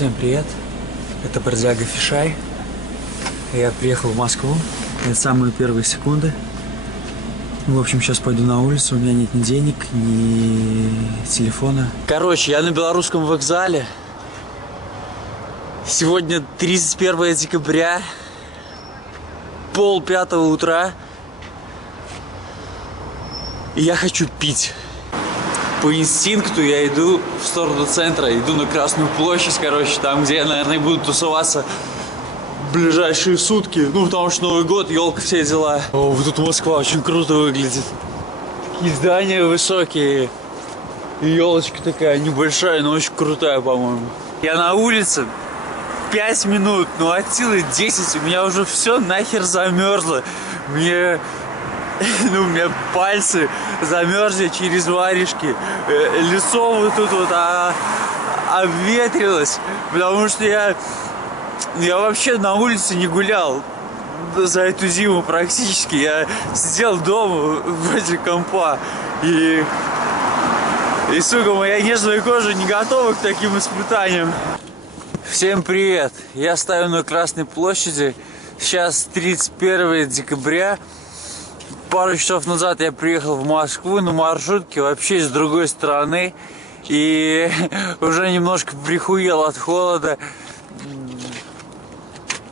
Всем привет, это бродяга Фишай. Я приехал в Москву, это самые первые секунды. В общем, сейчас пойду на улицу, у меня нет ни денег, ни телефона. Короче, я на Белорусском вокзале. Сегодня 31 декабря, 4:30 утра. И я хочу пить. По инстинкту я иду в сторону центра, иду на Красную площадь, короче, там, где я, наверное, буду тусоваться в ближайшие сутки. Ну, потому что Новый год, елка, все дела. О, вот тут Москва очень круто выглядит. Такие здания высокие. И елочка такая небольшая, но очень крутая, по-моему. Я на улице 5 минут, ну от силы 10, у меня уже все нахер замерзло. У меня пальцы замерзли через варежки, лицо вот тут вот обветрилось, потому что я вообще на улице не гулял за эту зиму практически. Я сидел дома возле компа, и сука, моя нежная кожа не готова к таким испытаниям. Всем привет! Я стою на Красной площади, сейчас 31 декабря. Пару часов назад я приехал в Москву на маршрутке, вообще с другой стороны, и уже немножко прихуел от холода.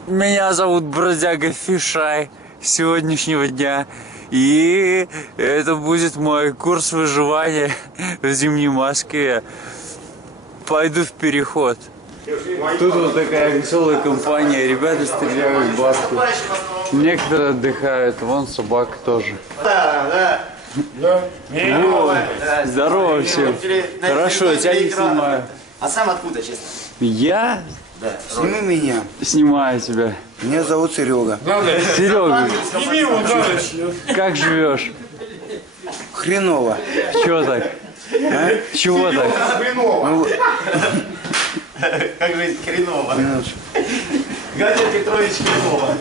Меня зовут бродяга Фишай с сегодняшнего дня, и это будет мой курс выживания в зимней Москве. Пойду в переход. Тут вот такая веселая компания, ребята стреляют в баску. Некоторые отдыхают, вон собака тоже. Да. Здорово всем. Хорошо, я тебя не снимаю. А сам откуда, честно? Я? Да. Сними меня. Снимаю тебя. Меня зовут Серега. Серега, как живешь? Хреново. Чего так? А? Чего так? Ну, Как жизнь хреново. минуточку. Гадя Петрович хреново.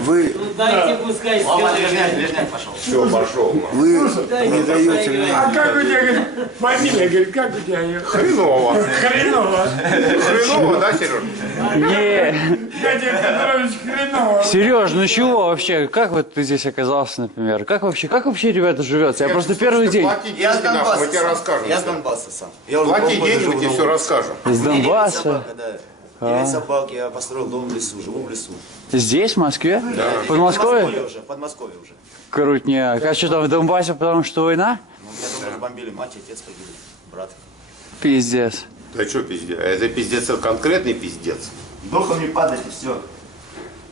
Вы Дайте пускай Лома, скажет. Лежняк пошел. Все, пошел. не даете мне. А как у тебя, говорит, фамилия, говорит, как у тебя? Хреново. Хреново. Хреново, да, Сереж? Не. Гадя Петрович хреново. Сереж, ну чего вообще? Как вот ты здесь оказался, например? Как вообще ребята, живется? Я просто первый день. Плати Я с деньги нам, Донбасса. мы тебе сам. расскажем. Я с Донбасса сам. Я уже Плати полгода деньги, живу мы тебе на все улице. расскажем. Из У меня 9 Донбасса? собак, да. 9 собак, я построил дом в лесу, живу в лесу. Здесь, в Москве? Подмосковье? В Подмосковье уже. Крутняк. А что там в Донбассе, потому что война? Ну, меня там разбомбили, мать, отец погибли, брат. Пиздец. Да что пиздец? Это пиздец, конкретный пиздец. Духом не падать, и все.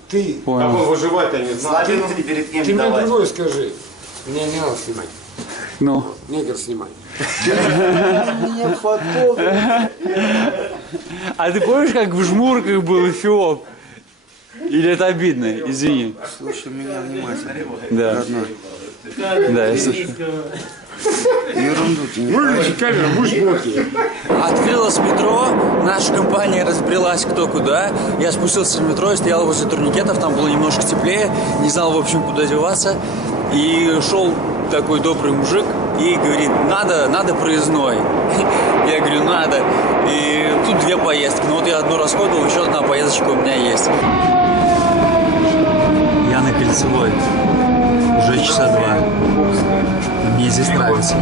Ты, Понял. как он выживать-то не знал. Слабину ты перед кем Ты не мне давай. другое скажи. Мне не надо снимать. Ну. Негр снимай. Меня фотограф. А ты помнишь, как в Жмурках был Эфиоп? Или это обидно? Извини. Слушай меня внимательно. Да. Родной. Да, я слышу. Ерунду ты не Выключи камеру, будешь блоки. Открылось метро, наша компания разбрелась кто куда. Я спустился в метро и стоял возле турникетов, там было немножко теплее, не знал, в общем, куда деваться. И шел такой добрый мужик и говорит, надо проездной. Я говорю, надо. И тут 2 поездки. Ну вот я одну расходовал, еще одна поездочка у меня есть. Я на Кольцевой. Уже часа 2. Мне здесь нравится.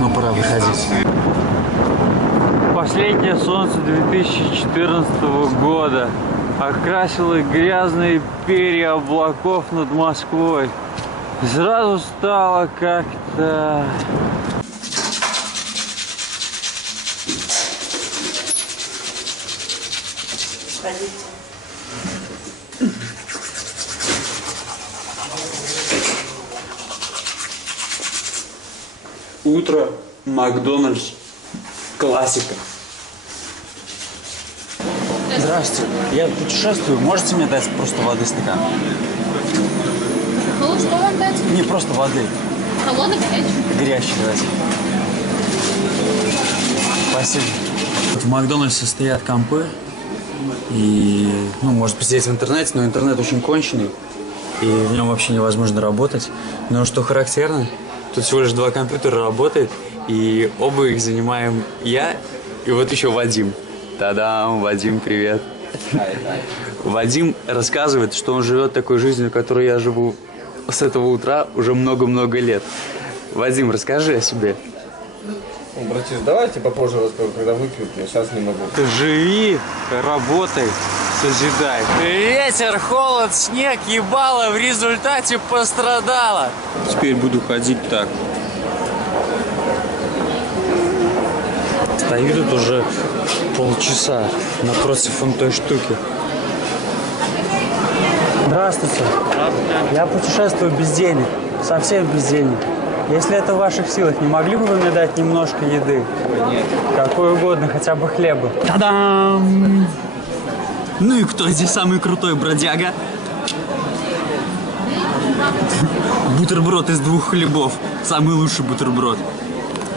Но пора выходить. Последнее солнце 2014 года окрасило грязные перья облаков над Москвой. Сразу стало как-то... Утро, Макдональдс, классика. Здравствуйте, я путешествую, можете мне дать просто воды стакан? Ну, что вам дать? Не, просто воды. Холодный, горячий? Горячий давайте. Спасибо. В Макдональдсе стоят компы, и, ну, может посидеть в интернете, но интернет очень конченый, и в нем вообще невозможно работать. Но что характерно, тут всего лишь 2 компьютера работает, и оба их занимаем я И вот еще Вадим. Та-дам, Вадим, привет. Вадим рассказывает, что он живет такой жизнью, которой я живу с этого утра уже много-много лет. Вадим, расскажи о себе. Братиш, давайте попозже расскажу, когда выпью, я сейчас не могу. Ты живи, работай, созидай. Ветер, холод, снег, ебало, в результате пострадала. Теперь буду ходить так. Стою тут уже полчаса напротив вон той штуки. Здравствуйте. Я путешествую без денег, совсем без денег. Если это в ваших силах, не могли бы вы мне дать немножко еды? Нет. Какой угодно, хотя бы хлеба. Та-дам! Ну и кто здесь самый крутой бродяга? Бутерброд из 2 хлебов. Самый лучший бутерброд.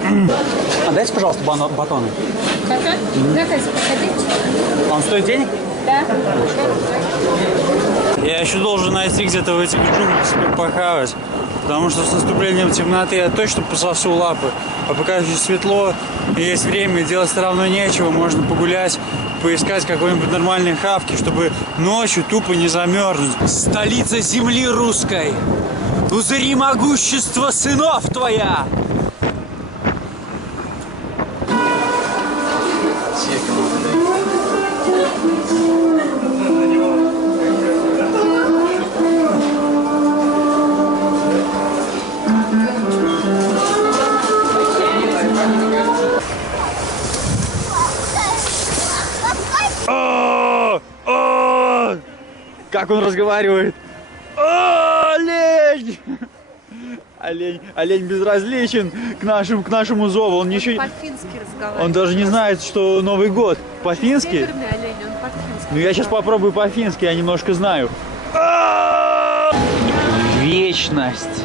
А дайте, пожалуйста, батоны. Батон? Давайте, подходите. Он стоит денег? Да. Я еще должен найти где-то в этих джунглях себе похавать. Потому что с наступлением темноты я точно пососу лапы. А пока еще светло, и есть время, и делать все равно нечего. Можно погулять, поискать какой-нибудь нормальной хавки, чтобы ночью тупо не замерзнуть. Столица земли русской! Узри могущество сынов твоя! Как он разговаривает? Олень! Олень безразличен к нашему зову. Он ничего. По-фински разговаривает. Он даже не знает, что Новый год. По-фински? Северный олень, он по-фински. Ну я сейчас попробую по-фински, я немножко знаю. Вечность.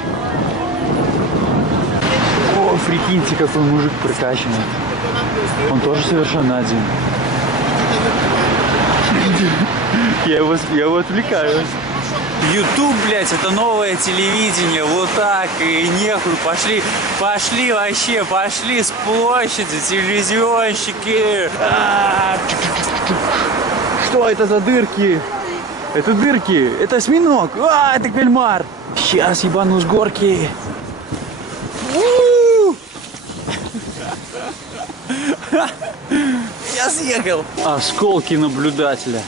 О, прикиньте, какой мужик прокачанный. Он тоже совершенно один. Я его отвлекаю. YouTube, блядь, это новое телевидение. Вот так и нехуй. Пошли вообще, пошли с площади, телевизионщики. Что это за дырки? Это дырки. Это осьминог. Это кальмар. Сейчас ебану с горки. Я съехал. Осколки наблюдателя.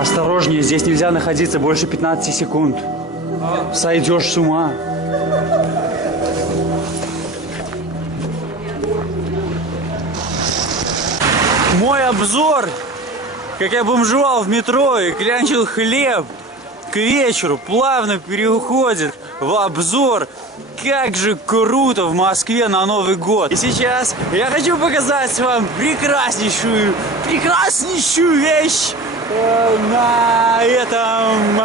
Осторожнее, здесь нельзя находиться больше 15 секунд. Сойдешь с ума. Мой обзор, как я бомжевал в метро и клянчил хлеб, к вечеру плавно переходит в обзор, как же круто в Москве на Новый год. И сейчас я хочу показать вам прекраснейшую вещь на этом,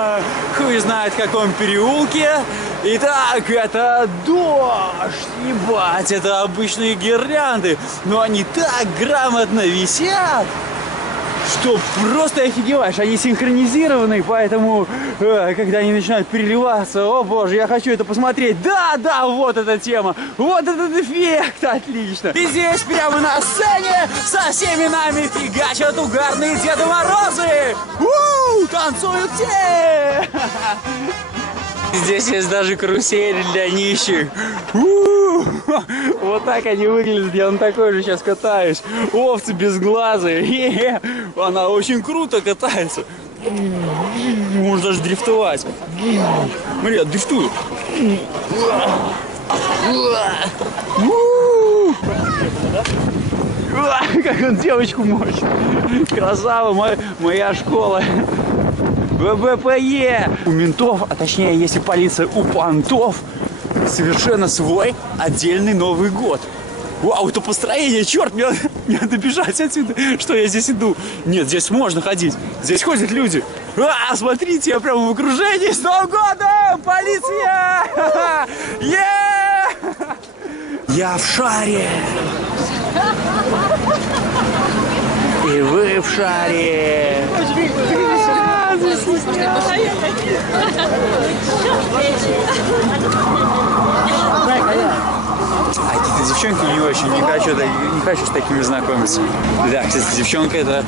хуй знает каком переулке. Итак, это дождь, ебать, это обычные гирлянды, но они так грамотно висят, что просто офигеваешь. Они синхронизированы, поэтому, когда они начинают переливаться, о боже, я хочу это посмотреть. Да, вот эта тема, вот этот эффект, отлично. И здесь прямо на сцене со всеми нами фигачат угарные Деды Морозы. Танцуют все. Здесь есть даже карусель для нищих. Вот так они выглядят. Я на такой же сейчас катаюсь. Овцы безглазые. Она очень круто катается. Можно даже дрифтовать. Смотри, я дрифтую. Как он девочку мочит. Красава, моя школа. ВБПЕ! У ментов, а точнее, если полиция у понтов, совершенно свой отдельный Новый год. Вау, это построение, черт, мне надо бежать отсюда, что я здесь иду. Нет, здесь можно ходить, здесь ходят люди. Смотрите, я прямо в окружении. С Новым годом! Полиция! Я в шаре! И вы в шаре! А какие-то девчонки не очень, не хочу с такими знакомиться. Да, кстати, девчонка — это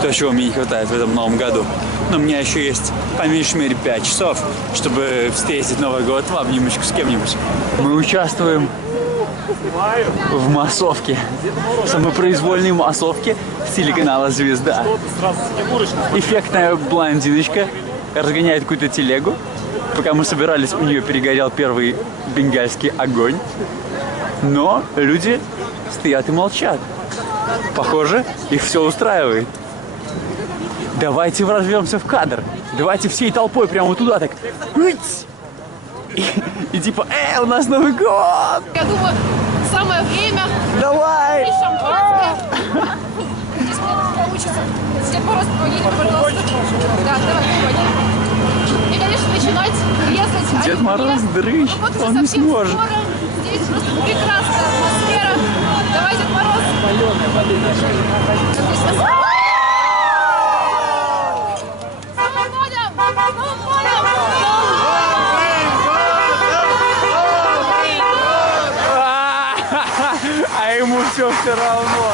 то, чего мне не хватает в этом Новом году. Но у меня еще есть по меньшей мере 5 часов, чтобы встретить Новый год в обнимочку с кем-нибудь. Мы участвуем в массовке, самопроизвольной массовке телеканала «Звезда». Эффектная блондиночка разгоняет какую-то телегу. Пока мы собирались, у нее перегорел первый бенгальский огонь. Но люди стоят и молчат. Похоже, их все устраивает. Давайте ворвемся в кадр. Давайте всей толпой прямо туда так. И типа, у нас Новый год! Я думаю, самое время. Давай! Если получится. Дед Мороз, помогите, пожалуйста. Да, давай, помоги. И, конечно, начинать резать. Дед Мороз дрыщ, он не сможет. Здесь просто прекрасная атмосфера. Давай, Дед Мороз. А ему все равно.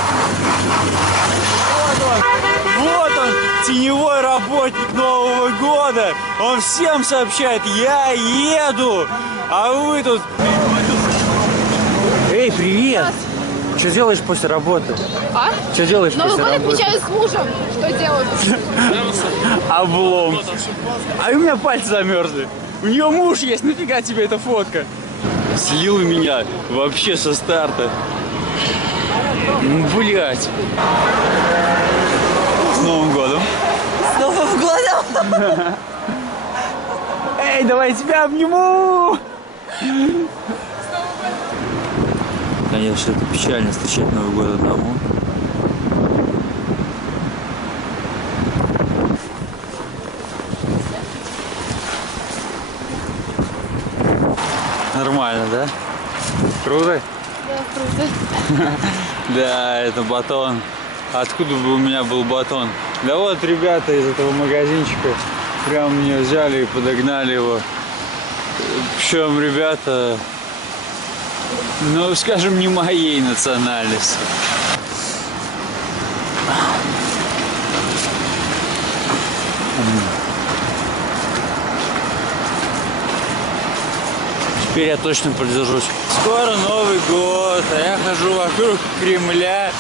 Вот он, теневой работник Нового года. Он всем сообщает: я еду, а вы тут... Эй, привет! Что делаешь после работы? А? Что делаешь Новый после год работы? отмечаю с мужем. Что делаю? Облом. А у меня пальцы замерзли. У нее муж есть, нафига тебе эта фотка? Слил меня вообще со старта. Блять. С Новым годом. С Новым годом! Эй, давай тебя обниму! Конечно, это печально встречать Новый год одному. Нормально, да? Круто? Да, круто. Да, это батон. Откуда бы у меня был батон? Да вот ребята из этого магазинчика прям мне взяли и подогнали его. Причем ребята, ну скажем, не моей национальности. Теперь я точно продержусь. Скоро Новый год, а я хожу вокруг Кремля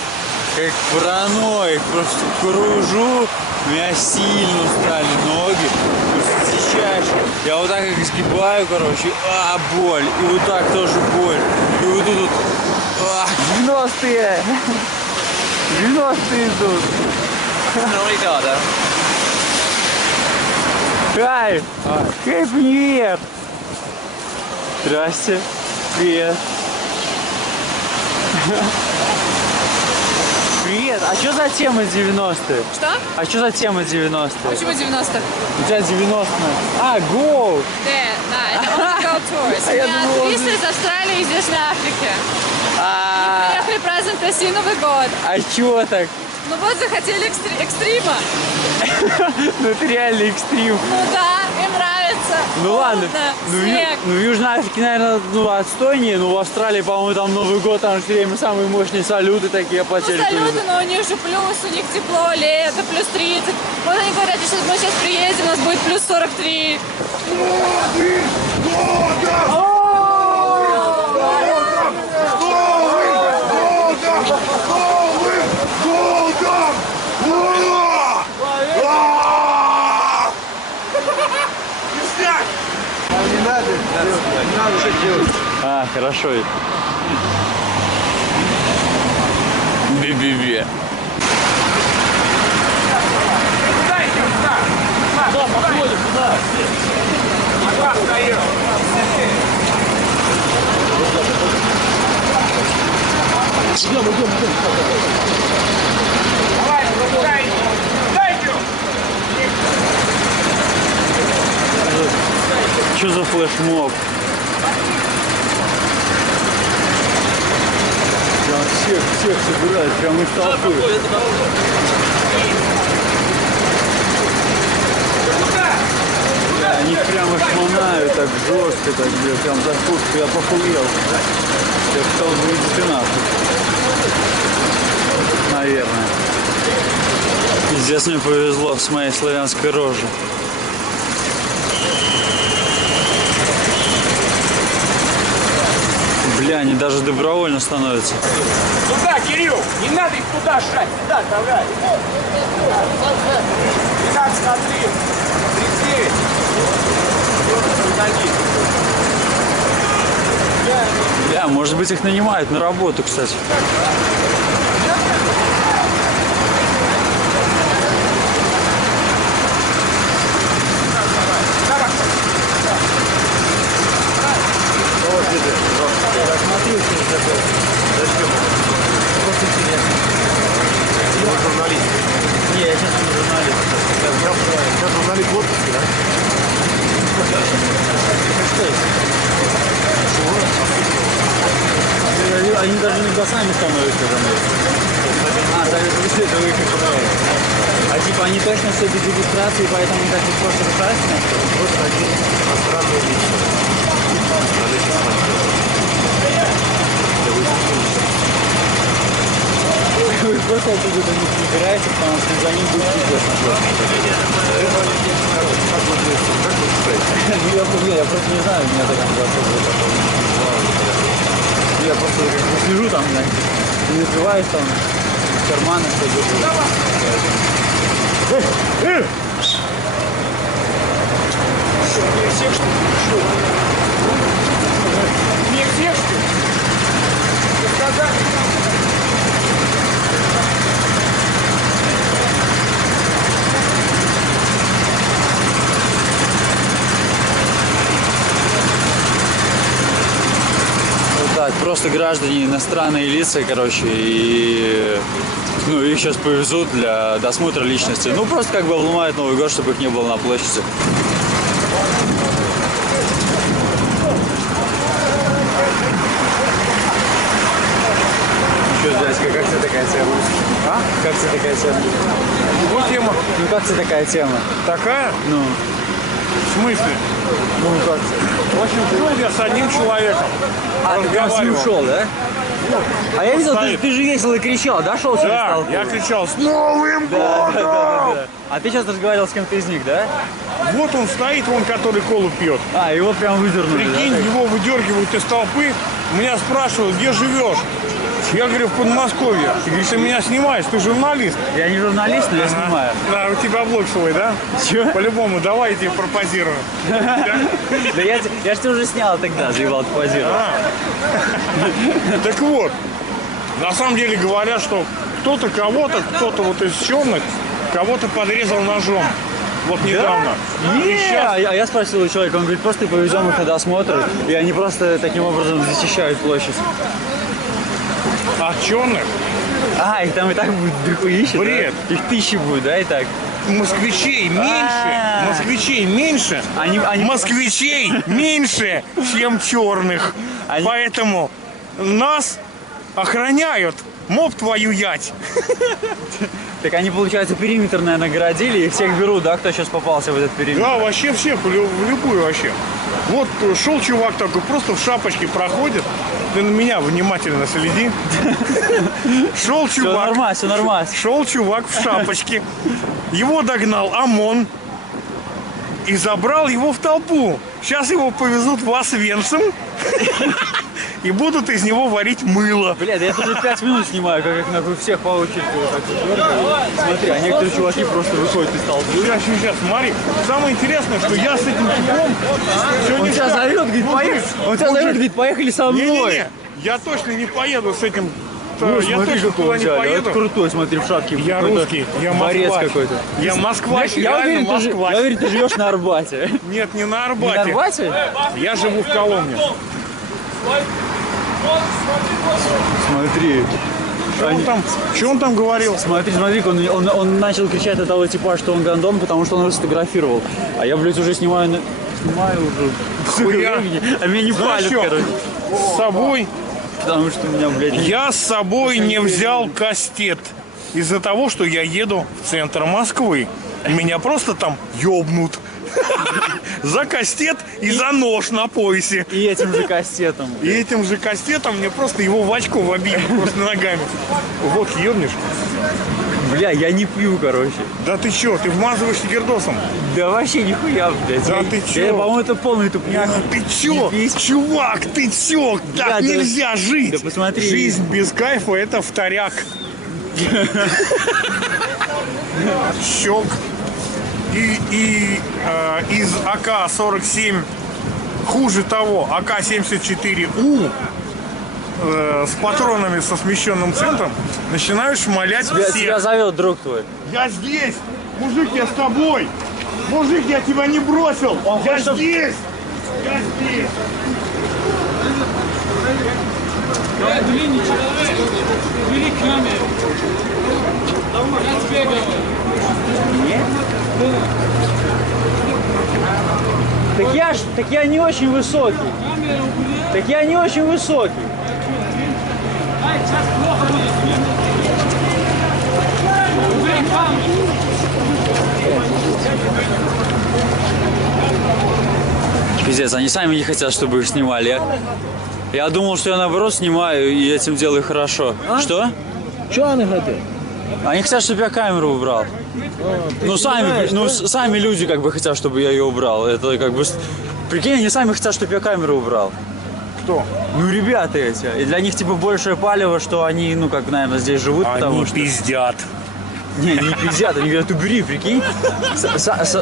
как параноик. Просто кружу, у меня сильно устали ноги. Сейчас я вот так их сгибаю, короче, боль. И вот так тоже боль. И вот тут вот, 90-е! 90-е идут. Новый год, да? Хай! Хэппи Нью Йер! Здрасте. Привет. Привет. А что за тема 90-е? Что? А что за тема 90-е? Почему 90? У тебя 90-е. Go! Да, это On The Go Tour. Сегодня туристы из Австралии и из Южной Африки. Приехали праздновать Россию Новый год. А чего так? Ну вот захотели экстрима. Ну это реально экстрим. Ну да, им нравится. Ну ладно, Снег. ну в Южной Африке, наверное, отстойнее, но в Австралии, по-моему, там Новый год, там все время самые мощные салюты такие по телеку. Салюты, но у них же плюс, у них тепло, лето, плюс 30. Вот они говорят, что мы сейчас приедем, у нас будет плюс 43. Хорошо. Би-би-би. Да, походим, куда? Ага, стоим. Идем. Давай, дайте. Что за флешмоб? Прям всех собирают, прям из толпы. Они прямо шмонают так жестко, так, блядь, прям за куртку, я похуел. Я хотел бы идти нахуй. Наверное. Пиздец, мне повезло с моей славянской рожей. Бля, они даже добровольно становятся. Туда, Кирилл! Не надо их туда шать, сюда давай. 12, смотри. 39. Бля, может быть их нанимают на работу, кстати. Смотри, что такое. Зачем? Просто интересно. Вы журналист. Не, я сейчас не журналист. Сейчас журналист в отпуске, да? Они даже не сами становятся журналистами. Да, это вы их не подавали. А типа они точно все без регистрации, поэтому так не просто решать? Вот один иностранный Вы просто оттуда до них не убираете, потому что за ним будет пиздец. Я просто не знаю, у меня так особо такого. Я просто сижу там, не открываюсь там, в карманы что держу. Не всех, что ли? Не всех, что ли? Сказали. Так, просто граждане, иностранные лица, короче, и ну, их сейчас повезут для досмотра личности. Ну, просто как бы обломают Новый год, чтобы их не было на площади. Что, дядька, как тебе такая тема? А? Как тебе такая тема? Вот тема. Ну, как тебе такая тема? Такая? Ну, В смысле? ну как тебе? В общем, шел я с одним человеком. Ты прям с ним Разговаривал. шел, да? А я видел, стоит. ты же весело кричал, да, шел через Да, толпу? я кричал: «С Новым годом!» Да. А ты сейчас разговаривал с кем-то из них, да? Вот он стоит, он, который колу пьет. А, его прям выдернули, Прикинь, да? его выдергивают из толпы. Меня спрашивают: где живешь? Я говорю: в Подмосковье. Ты говоришь: ты меня снимаешь, ты журналист. Я не журналист, но я снимаю. Да, у тебя блог свой, да? Чё? По-любому, давай я тебе пропозирую. Да я ж тебя уже снял тогда, заебал позировать. Так вот, на самом деле говорят, что кто-то кого-то, кто-то вот из черных, кого-то подрезал ножом. Вот недавно. И Не, щас- а я спросил у человека, он говорит, просто повезем их на досмотр, и они просто таким образом защищают площадь. А черных? А, их там и так будет дохуища, Бред. да? Их 1000 будет, да, и так? Москвичей А. меньше, Они- москвичей меньше, чем черных. Они- Поэтому нас охраняют. Моб твою ять. Так они, получается, периметр, наверное, нагородили, и всех берут, да, кто сейчас попался в этот периметр? Да, вообще всех, в любую вообще. Вот шел чувак такой, просто в шапочке проходит. Ты на меня внимательно следи. Шел Все чувак. нормально, все нормально. Шел чувак в шапочке. Его догнал ОМОН и забрал его в толпу. Сейчас его повезут в Освенцим и будут из него варить мыло. Блядь, да я тут 5 минут снимаю, как их нахуй всех по очереди вот так вот дергают. Смотри, а некоторые чуваки просто выходят из толпы. Сейчас, смотри. Самое интересное, что я с этим типом все Он не тебя зовет, говорит, поехали. Он тебя зовет, говорит, поехали со мной. Не-не-не, я точно не поеду с этим. Ну, Я смотри, точно какой туда он не взяли. поеду. Это крутой, смотри, в шапке. Я какой-то русский, я борец москвач. какой-то. Я москвач, Знаешь, я уверен, реально я москвач. уверен, ты живешь на Арбате. Нет, не на Не на Арбате. Арбате? Я живу в Коломне. Смотри. Что он там говорил? Смотри, он начал кричать на того типа, что он гондон, потому что он его сфотографировал. А я, блядь, уже снимаю снимаю уже столько Хуя. времени, а меня не Знаешь палят, что? короче. С собой Потому что у меня, блядь, я с собой не взял кастет. Из-за того, что я еду в центр Москвы. Меня просто там ёбнут. За кастет и за нож на поясе. и этим же кассетом. И этим же кастетом мне просто его в очко вобьют просто ногами. Вот ёбнешь. Бля, я не пью, короче. Да ты чё, ты вмазываешься гердосом? Да вообще нихуя, блядь. Да Я- ты чё? Я, по-моему, это полный тупняк. Ты чё? Не пить. Чувак, ты чё? Так Да, нельзя жить. да посмотри. Жизнь без кайфа — это вторяк. Щелк. И из АК-47, хуже того, АК-74У с патронами со смещенным центром, начинаешь шмалять Тебя всех. зовет друг твой. Я здесь! Мужик, я с тобой! Мужик, я тебя не бросил! Я здесь! Я здесь! Так я не очень высокий. Так я не очень высокий. Пиздец, они сами не хотят, чтобы их снимали. Я думал, что я наоборот снимаю и этим делаю хорошо. Что? Что они хотят? Они хотят, чтобы я камеру убрал. Сами люди как бы хотят, чтобы я ее убрал. Это как бы... Прикинь, они сами хотят, чтобы я камеру убрал. Кто? Ну, ребята эти. И для них, типа, большее палево, что они, ну, как, наверное, здесь живут, потому Они что... пиздят. Не пиздят, они говорят, убери, прикинь.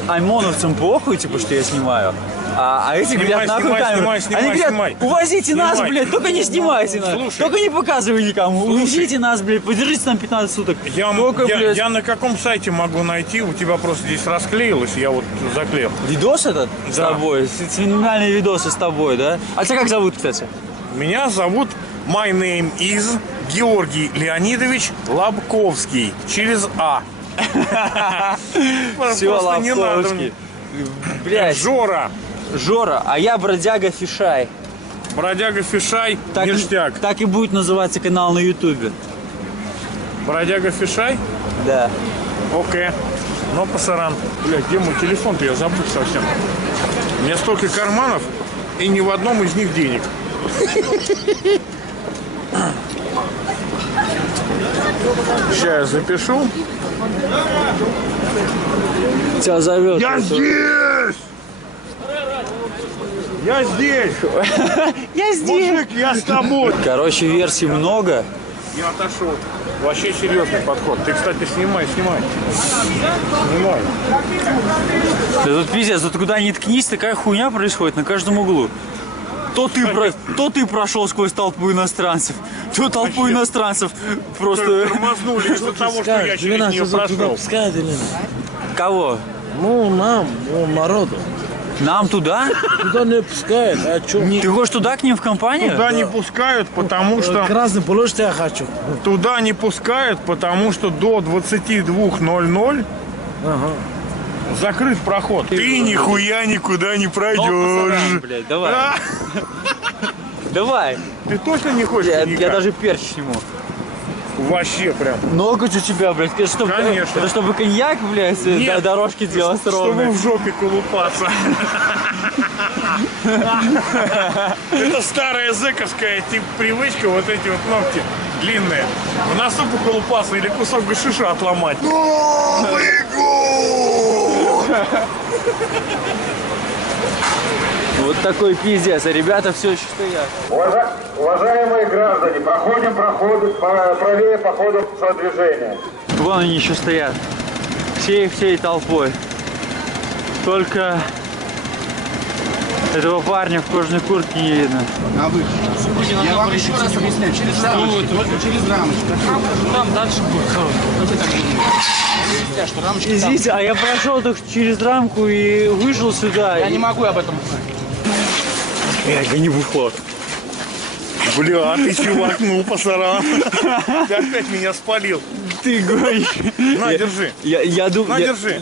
Аймоновцам похуй, типа, что я снимаю. А эти говорят, нахуй камеру. Они говорят, увозите нас, блядь, только не снимайте нас. Слушай. Только не показывай никому. Увезите нас, блядь, подержите там 15 суток. Я на каком сайте могу найти? У тебя просто здесь расклеилось, я вот заклеил. Видос этот с Да. тобой? Феноменальные видосы с тобой, да? А тебя как зовут, кстати? Меня зовут My name is Георгий Леонидович Лобковский. Через А. Все, Просто не надо Лобковский. мне. Блядь, Жора, а я бродяга Фишай. бродяга Фишай, Так, ништяк. так и будет называться канал на Ютубе. Бродяга Фишай? Да. Окей. Ну, пасаран. Блядь, где мой телефон-то? Я забыл совсем. У меня столько карманов, и ни в одном из них денег. Сейчас я запишу. Тебя зовет. Я здесь! Я здесь! Я здесь. Мужик, я с тобой! Короче, версий много. Я отошел. Вообще серьезный подход. Ты, кстати, снимай. Снимай. Да тут пиздец, тут куда ни ткнись, такая хуйня происходит на каждом углу. То ты прошел сквозь толпу иностранцев, то толпу иностранцев просто... Тормознули из-за того, что я через нее прошел. Пускают или нет? Кого? Ну, нам, народу. Нам туда? Туда не пускают. А что? Ты хочешь туда к ним в компанию? Туда не пускают, потому что... Красный площадь я хочу. Туда не пускают, потому что до 22:00 закрыт проход. Ты нихуя никуда не Ну, пацан, пройдешь. блядь, давай. Давай. Ты точно не хочешь Я коньяка? даже перч сниму. Вообще прям. Ноготь у тебя, блядь. Конечно. Это чтобы коньяк, блядь, Нет, дорожки делать чтобы ровные. в жопе колупаться. Это старая зэковская типа привычка, вот эти вот ногти длинные. В носу поколупаться или кусок гашиша отломать. Новый год! Вот такой пиздец, а ребята все еще стоят. Уважаемые граждане, проходим проходы правее по ходу движения. Вон они еще стоят. Всей толпой. Только этого парня в кожаной куртке не видно. А вы? Я вам еще раз объясняю. Через рамочку. Только через рамочку. Там дальше будет. Что рамочка там. Извините, а я прошел только через рамку и вышел сюда. Я не могу об этом. Я не бухло. Бля, ты чувак, ну пасаран. Ты опять меня спалил. Ты гонишь. На, держи. Я На, держи.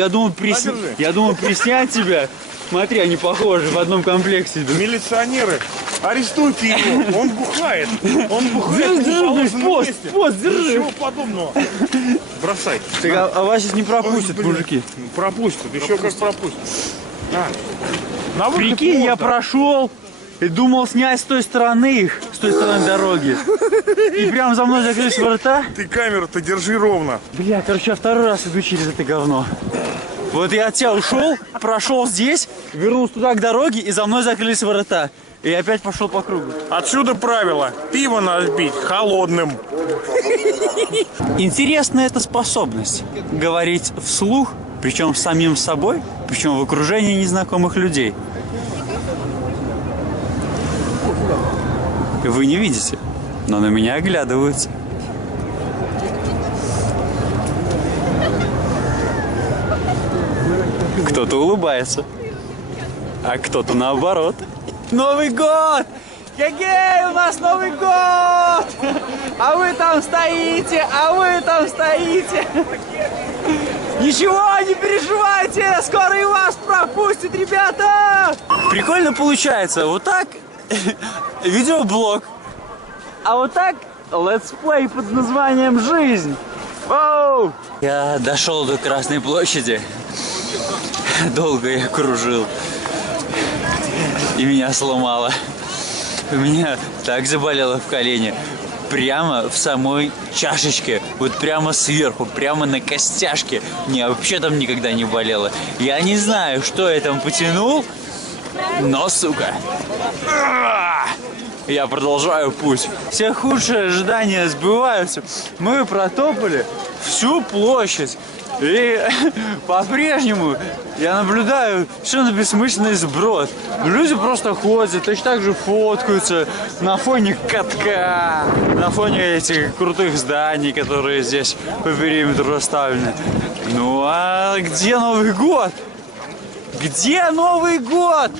думал приснять тебя. Смотри, они похожи, в одном комплекте идут. Милиционеры, арестуйте его, он бухает. Он бухает в неположенном месте. Пост, держи. Ничего подобного. Бросай. Так, а вас сейчас не пропустят, Ой, блин. мужики. Пропустят, еще как пропустят. На выход Прикинь, я можно. прошел и думал снять с той стороны их, с той стороны дороги. И прям за мной закрылись ворота. Ты камеру-то держи ровно. Бля, короче, я второй раз иду через это говно. Вот я от тебя ушел, прошел здесь, вернулся туда к дороге, и за мной закрылись ворота. И опять пошел по кругу. Отсюда правило. Пиво надо пить холодным. Интересная эта способность говорить вслух, причем с самим собой, причем в окружении незнакомых людей. Вы не видите, но на меня оглядываются. Кто-то улыбается, а кто-то наоборот. Новый год! Ге-гей, у нас Новый год! А вы там стоите, Ничего, не переживайте, скоро и вас пропустят, ребята! Прикольно получается, вот так видеоблог, а вот так летсплей под названием «Жизнь». Оу! Я дошел до Красной площади, долго я кружил, и меня сломало. У меня так заболело в колене, прямо в самой чашечке, вот прямо сверху, прямо на костяшке. Мне вообще там никогда не болело. Я не знаю, что я там потянул, но, сука, я продолжаю путь. Все худшие ожидания сбываются. Мы протопали всю площадь. И по-прежнему я наблюдаю совершенно бессмысленный сброд. Люди просто ходят, точно так же фоткаются на фоне катка, на фоне этих крутых зданий, которые здесь по периметру расставлены. Ну а где Новый год? Где Новый год?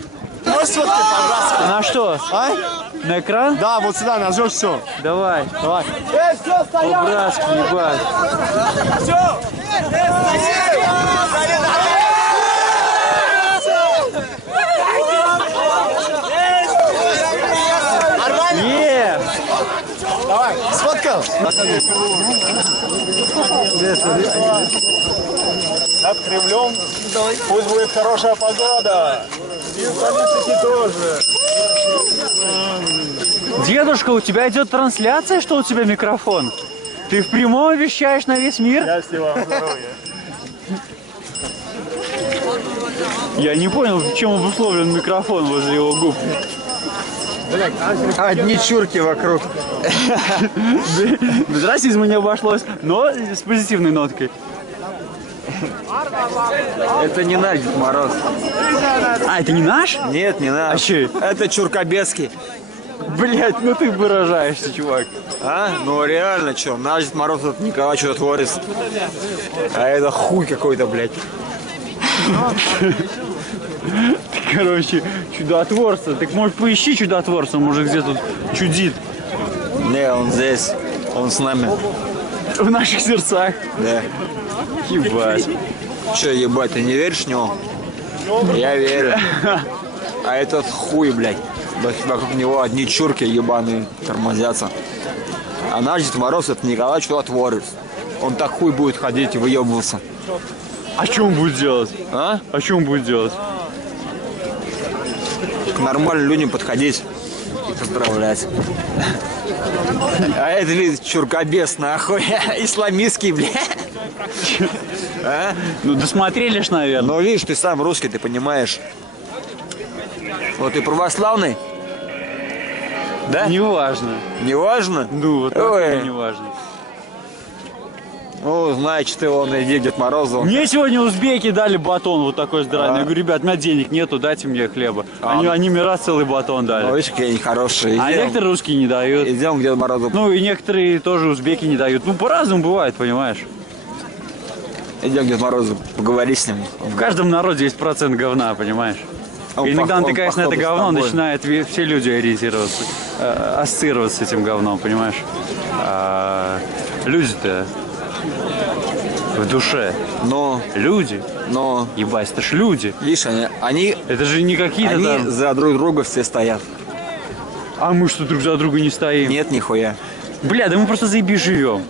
Можешь сфоткать, пожалуйста? На что? А? На экран? Да, вот сюда нажмешь, все. Давай. Давай. Все, стоять! По-братски, ебать. Давай, сфоткал? Над Кремлем пусть будет хорошая погода. И в политике тоже. Дедушка, у тебя идет трансляция, что у тебя микрофон? Ты в прямом вещаешь на весь мир? Счастья вам, здоровья. Я не понял, в чем обусловлен микрофон возле его губ. Одни чурки вокруг. Без расизма не обошлось, но с позитивной ноткой. Это не наш Дед Мороз. А, это не наш? Нет, не наш. А чей? Это Чуркобесский. Блять, ну ты выражаешься, чувак. А? Ну реально, что? Наш Дед Мороз это Николай Чудотворец. А это хуй какой-то, блядь. Короче, чудотворца. Так может поищи чудотворца, может где тут чудит. Не, он здесь. Он с нами. В наших сердцах. Да. Ебать. Че, ебать, ты не веришь в него? Я верю. А этот хуй, блядь. Вокруг него одни чурки ебаные тормозятся. А наш Дед Мороз это Николай Чудотворец. Он так хуй будет ходить и выебываться. А что он будет делать? А? А что он будет делать? К нормальным людям подходить и поздравлять. А это вид чуркобес, нахуй. Исламистский, блядь. А? Ну досмотрели ж, наверное. Но видишь, ты сам русский, ты понимаешь. Вот ты православный? Да? Неважно. Неважно? Ну, вот Ой. так неважно. Ну, значит, ты он иди к Дед Морозу. Мне сегодня узбеки дали батон вот такой здоровенный. Я говорю, ребят, у меня денег нету, дайте мне хлеба. Они мне раз целый батон дали. Ну, видишь, какие они хорошие. А некоторые русские не дают. Идем к Деду Морозу. Ну и некоторые тоже узбеки не дают. Ну по-разному бывает, понимаешь. Идем к Деду Морозу, поговори с ним. В каждом народе есть процент говна, понимаешь. Он И иногда пох- натыкаясь он на это походу с говно, тобой. начинают все люди ориентироваться, ассоциироваться с этим говном, понимаешь. А люди-то в душе. Но, Люди. но, Ебать, это ж люди. видишь, они Это же не какие-то там... за друг друга все стоят. А мы что, друг за друга не стоим? Нет, нихуя. Бля, да мы просто заебись живем.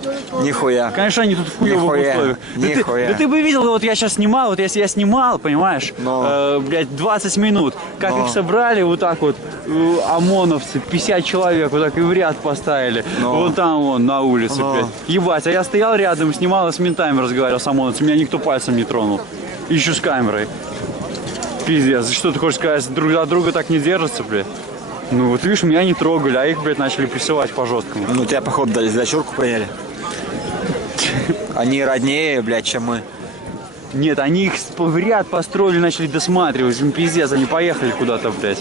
Нихуя. Конечно, они тут в хуёвых Нихуя. условиях. Нихуя. Да ты бы видел, вот я сейчас снимал, вот я снимал, понимаешь, Но. блядь, 20 минут, как Но. их собрали вот так вот, ОМОНовцы, 50 человек вот так и в ряд поставили, Но. вот там вон, на улице, Но. блядь. Ебать, а я стоял рядом, снимал и с ментами разговаривал с ОМОНовцами, меня никто пальцем не тронул. Еще с камерой. Пиздец, что ты хочешь сказать, друг за друга так не держатся, блядь? Ну вот видишь, меня не трогали, а их, блядь, начали прессовать по-жесткому. Ну, тебя, походу, дали дочурку приняли. Они роднее, блядь, чем мы. Нет, они их в ряд построили, начали досматривать. Им пиздец, они поехали куда-то, блядь.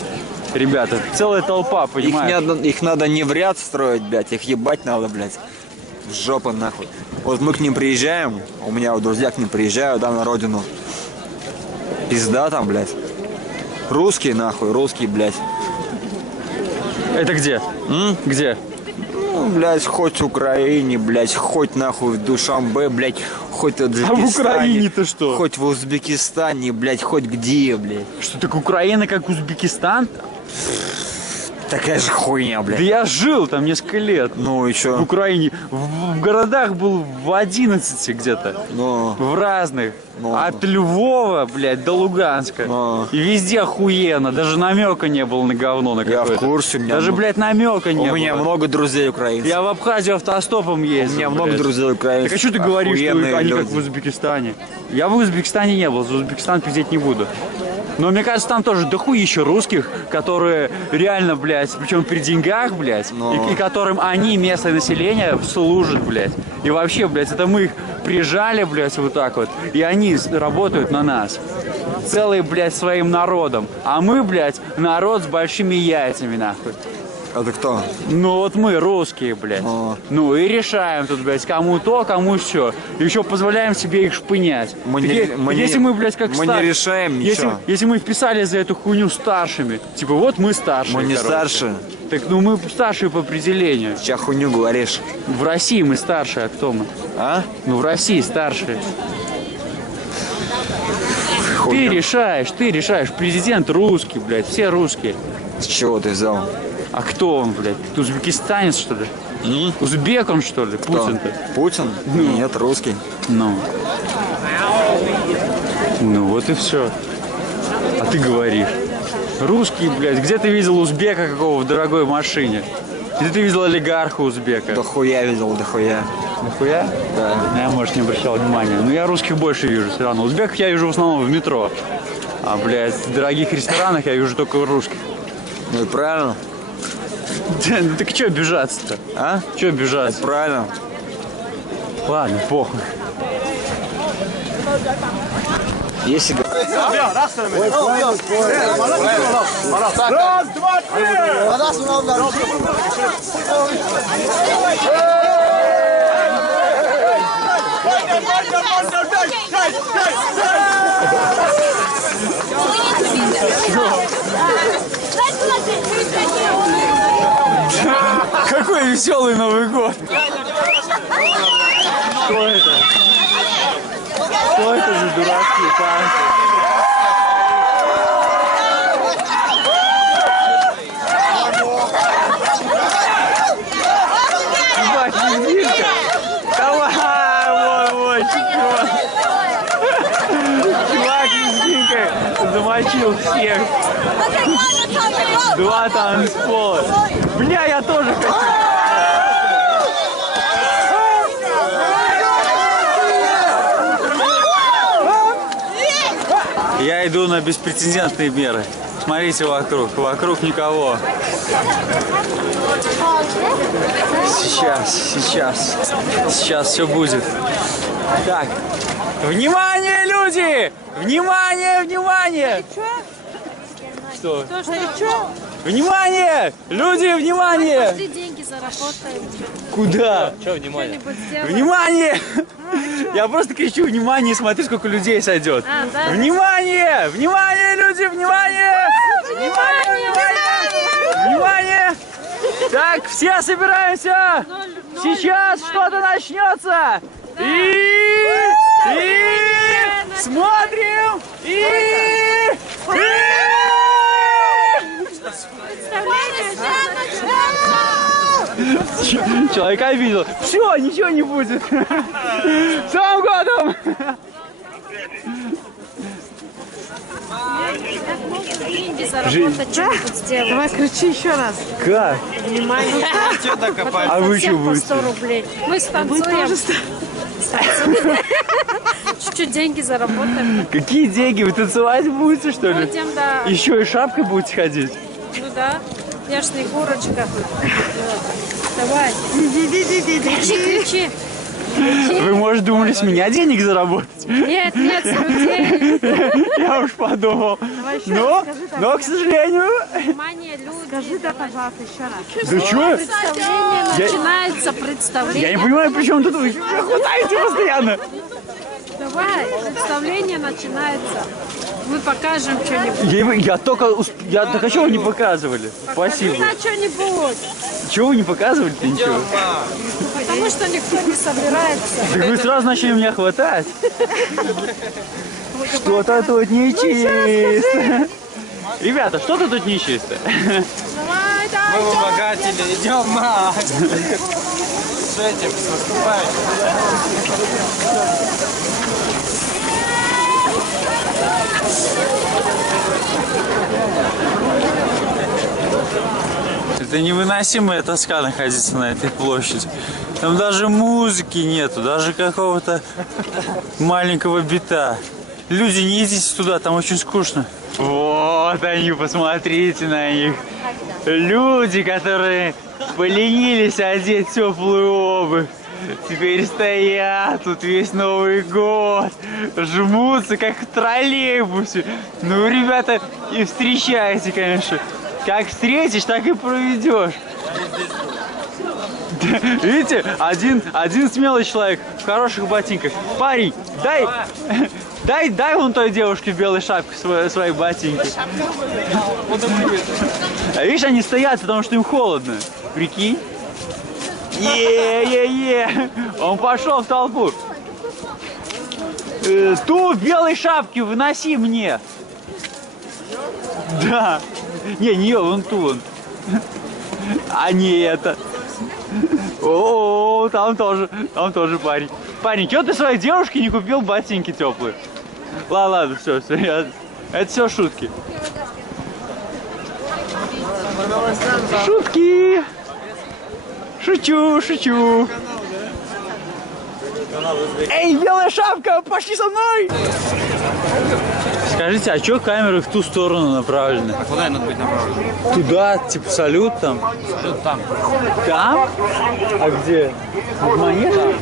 Ребята, целая толпа, понимаешь? Их надо не в ряд строить, блядь, их ебать надо, блядь. В жопу, нахуй. Вот мы к ним приезжаем, у меня вот друзья к ним приезжают, да, на родину. Пизда там, блядь. Русские, нахуй, русские, блядь. Это где? Где? Ну, блядь, хоть в Украине, блядь, хоть нахуй в Душанбе, блядь, хоть в Таджикистане. А в Украине-то что? Хоть в Узбекистане, блядь, хоть где, блядь. Что, так Украина как Узбекистан? Такая же хуйня, блядь. Да я жил там несколько лет. Ну и чё? В Украине. В городах был в 11 где-то. Ну. В разных. Ну. От Львова, блядь, до Луганска. Ну. И везде охуенно. Даже намека не было на говно на Я какое-то. в курсе, у меня Даже, блядь, намека не было. У меня много друзей украинцев. Я в Абхазию автостопом ездил. У меня много блядь. друзей украинцев. Так а что ты говоришь, что Охуенные они люди. как в Узбекистане? Я в Узбекистане не был, за Узбекистан пиздеть не буду. Но мне кажется, там тоже дохуища русских, которые реально, блядь, причем при деньгах, блядь, и которым они, местное население, служат, блядь. И вообще, блядь, это мы их прижали, блядь, вот так вот, и они работают на нас. Целый, блядь, своим народом. А мы, блядь, народ с большими яйцами, нахуй. А ты кто? Ну вот мы русские, блядь. Ну и решаем тут, блядь, кому то, кому все. Еще позволяем себе их шпынять. Если мы, блядь, как мы не решаем ничего. Если мы вписали за эту хуйню старшими, типа вот мы старшие. Мы не короче. старшие. Так ну мы старшие по определению. Сейчас хуйню говоришь. В России мы старшие, а кто мы? А? Ну в России старшие. Ты решаешь. Президент русский, блядь, все русские. С чего ты взял? А кто он, блядь? Ты узбекистанец, что ли? Узбек он, что ли? Путин-то? Путин? Нет, русский. Ну вот и все. А ты говоришь. Русский, блядь, где ты видел узбека какого в дорогой машине? Где ты видел олигарха узбека? Да хуя видел, да хуя. Нахуя? Да. Я, может, не обращал внимания. Но я русских больше вижу все равно. Узбеков я вижу в основном в метро. А, блядь, в дорогих ресторанах я вижу только русских. Ну и правильно. Так что обижаться-то? А? Что обижаться? Это правильно. Ладно, похуй. Если... Раз, два, три! Какой веселый Новый год! Что это? Что это за дурацкие танцы? Ебать, лезгинка! Давай, вон, чемпион! Чувак лезгинкой замочил всех! 2 танцпола! Бля, я тоже хочу! Я иду на беспрецедентные меры. Смотрите вокруг никого. Сейчас все будет. Так, внимание, люди! Внимание! Что? Внимание! Люди, внимание! Пошли деньги заработаем. Куда? Что, внимание? Внимание! Я просто кричу внимание, смотри, сколько людей сойдет. Да. Внимание! Внимание, люди! Внимание! Внимание! Так, все собираемся! Сейчас что-то начнется! И... И смотрим. Человека обидел. Все, ничего не будет. С Новым годом! Деньги заработать, что-нибудь сделать. Давай кричи еще раз. Как? Внимание. А вы что По будете? 100 рублей. Мы станцуем. Чуть-чуть деньги заработаем. Какие деньги? Вы танцевать будете, что ли? Будем, да. Еще и шапкой будете ходить? Ну да. Я ж Снегурочка. Давай. Кричи, кричи. Вы, может, думали с меня денег заработать? Нет, нет, с людей. Я уж подумал. еще Но, раз скажи, но, к сожалению... Внимание, люди. Скажи, да, пожалуйста, еще раз. Да что? Представление начинается, представление. Я не понимаю, при чем тут вы хватаете постоянно. Давай, представление начинается. Мы покажем что-нибудь. Я так а чего вы не показывали? Спасибо. На что-нибудь. Чего вы не показывали-то ничего? Потому что никто не собирается. Так вы сразу начали меня хватать. Что-то тут нечисто. Ребята, что-то тут нечисто. Давай, давай. Мы вымогатели, идем, с этим, с наступающим. Это невыносимая тоска находиться на этой площади. Там даже музыки нету, даже какого-то маленького бита. Люди, не идите туда, там очень скучно. Вот они, посмотрите на них. Люди, которые поленились одеть теплую обувь. Теперь стоят тут весь Новый год, жмутся, как в троллейбусе. Ну, ребята, и встречайте, конечно. Как встретишь, так и проведешь. Видите, один смелый человек в хороших ботинках. Парень, дай вон той девушке в белой шапке свои ботинки. А видишь, они стоят, потому что им холодно. Прикинь. Е-е-е! Он пошел в толпу. Ту в белой шапке выноси мне. Да. Не ее, вон ту вон. А не это. О, там тоже парень. Парень, что ты своей девушке не купил ботинки теплые? Ладно, все, это все шутки. Шутки. Шучу. Эй, белая шапка, пошли со мной! Скажите, а что камеры в ту сторону направлены? А куда надо быть направлен? Туда, типа салют там? Салют там. Там? А где? В Манеже?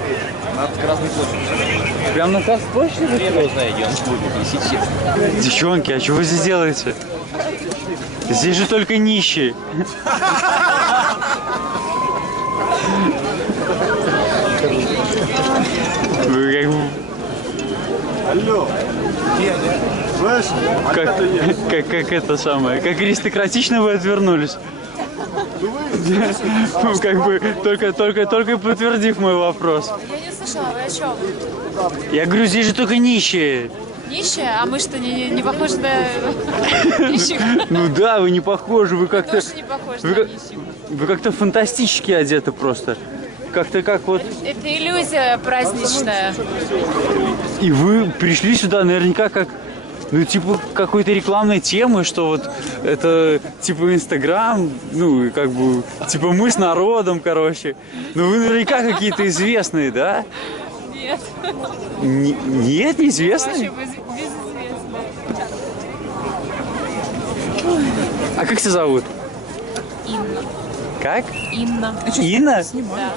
На Красной площади. Прям на Красной площади? Серьезно, идем. Девчонки, а что вы здесь делаете? Здесь же только нищие. Вы как бы... Алло. Как это самое, как аристократично вы отвернулись. Ну, как бы, только подтвердив мой вопрос. Я не слышала, вы о чем? Я говорю, здесь же только нищие. Нищие? А мы что, не похожи на нищих? Ну да, вы не похожи, вы как-то... Тоже не похожи на нищих. Вы как-то фантастически одеты просто. Как-то как вот... Это иллюзия праздничная. И вы пришли сюда наверняка как... Ну, типа, какой-то рекламной темы, что вот это, типа, Инстаграм, ну, как бы, типа, мы с народом, короче. Ну, вы наверняка какие-то известные, да? Нет. Нет, неизвестные? Вообще безызвестные. А как тебя зовут? Инна. Как? Инна. Инна? Да.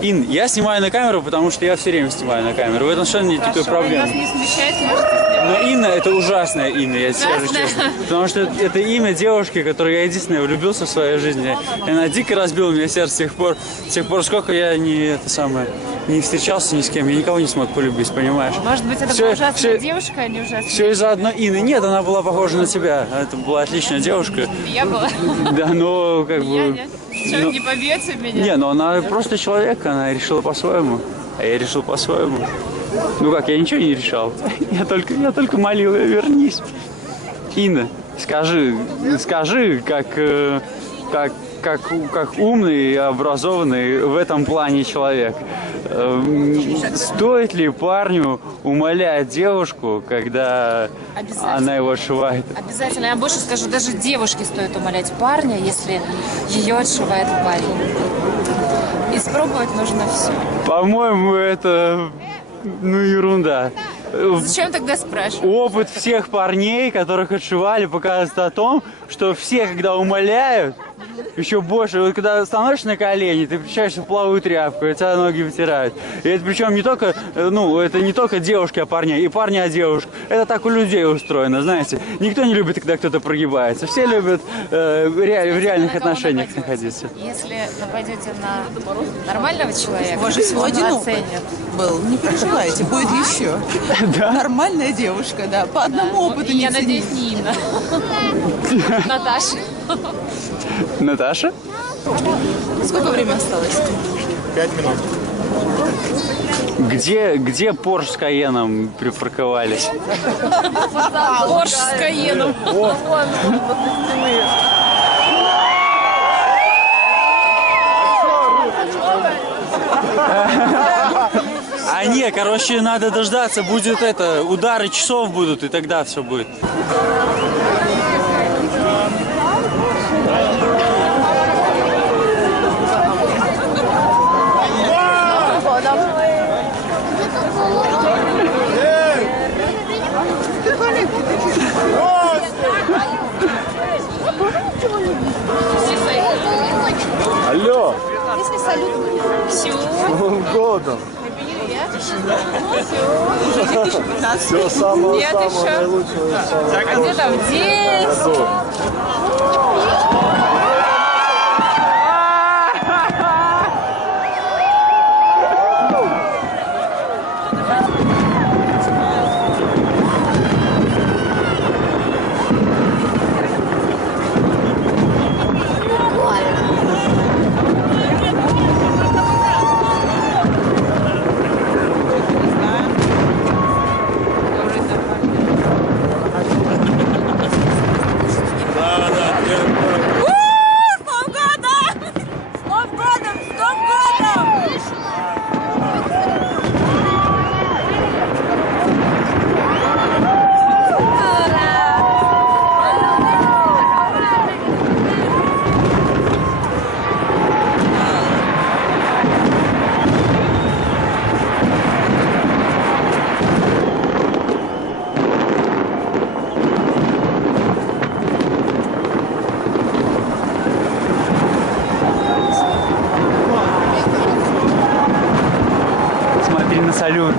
Ин, я снимаю на камеру, потому что я все время снимаю на камеру. В этом совершенно нет никакой проблемы. Нас не смущает, можете сделать. Но Инна — это ужасное имя, я тебе скажу Ужасное? честно. Потому что это имя девушки, которой я единственное влюбился в своей жизни. И она дико разбила мне сердце с тех пор, сколько я не встречался ни с кем, я никого не смог полюбить, понимаешь? Может быть, это была ужасная девушка, а не ужасная? Все из-за одной Инны. Нет, она была похожа на тебя. Это была отличная девушка. Я была. Да, но как бы... Я нет. Что, не побьете меня? Не, но она просто человек, она решила по-своему. А я решил по-своему. Ну как, я ничего не решал. Я только молил ее, вернись. Инна, скажи, как умный и образованный в этом плане человек. Стоит ли парню умолять девушку, когда она его отшивает? Обязательно. Я больше скажу, даже девушке стоит умолять парня, если ее отшивает парень. Испробовать нужно все. По-моему, это ерунда. Зачем тогда спрашивать? Опыт всех парней, которых отшивали, показывает о том, что все, когда умоляют, еще больше. Вот когда становишься на колени, ты включаешься в плавую тряпку, и тебя ноги вытирают. И это причем не только, это не только девушки о парнях, и парни о девушках. Это так у людей устроено, знаете. Никто не любит, когда кто-то прогибается. Все любят в реальных отношениях находиться. Если нападете на нормального человека, У вас же всего он один оценит. был. Не переживайте, будет еще. Нормальная девушка, да. По одному опыту не Я ценить. надеюсь, не Инна. Наташа. Наташа? Сколько времени осталось? 5 минут. Где Порш с Каеном припарковались? Порш с Каеном. А не, короче, надо дождаться, будет удары часов будут, и тогда все будет. Алло! Все. Новым годом! Всего самого Нет, еще. наилучшего. А где там 10? Смотри на салют.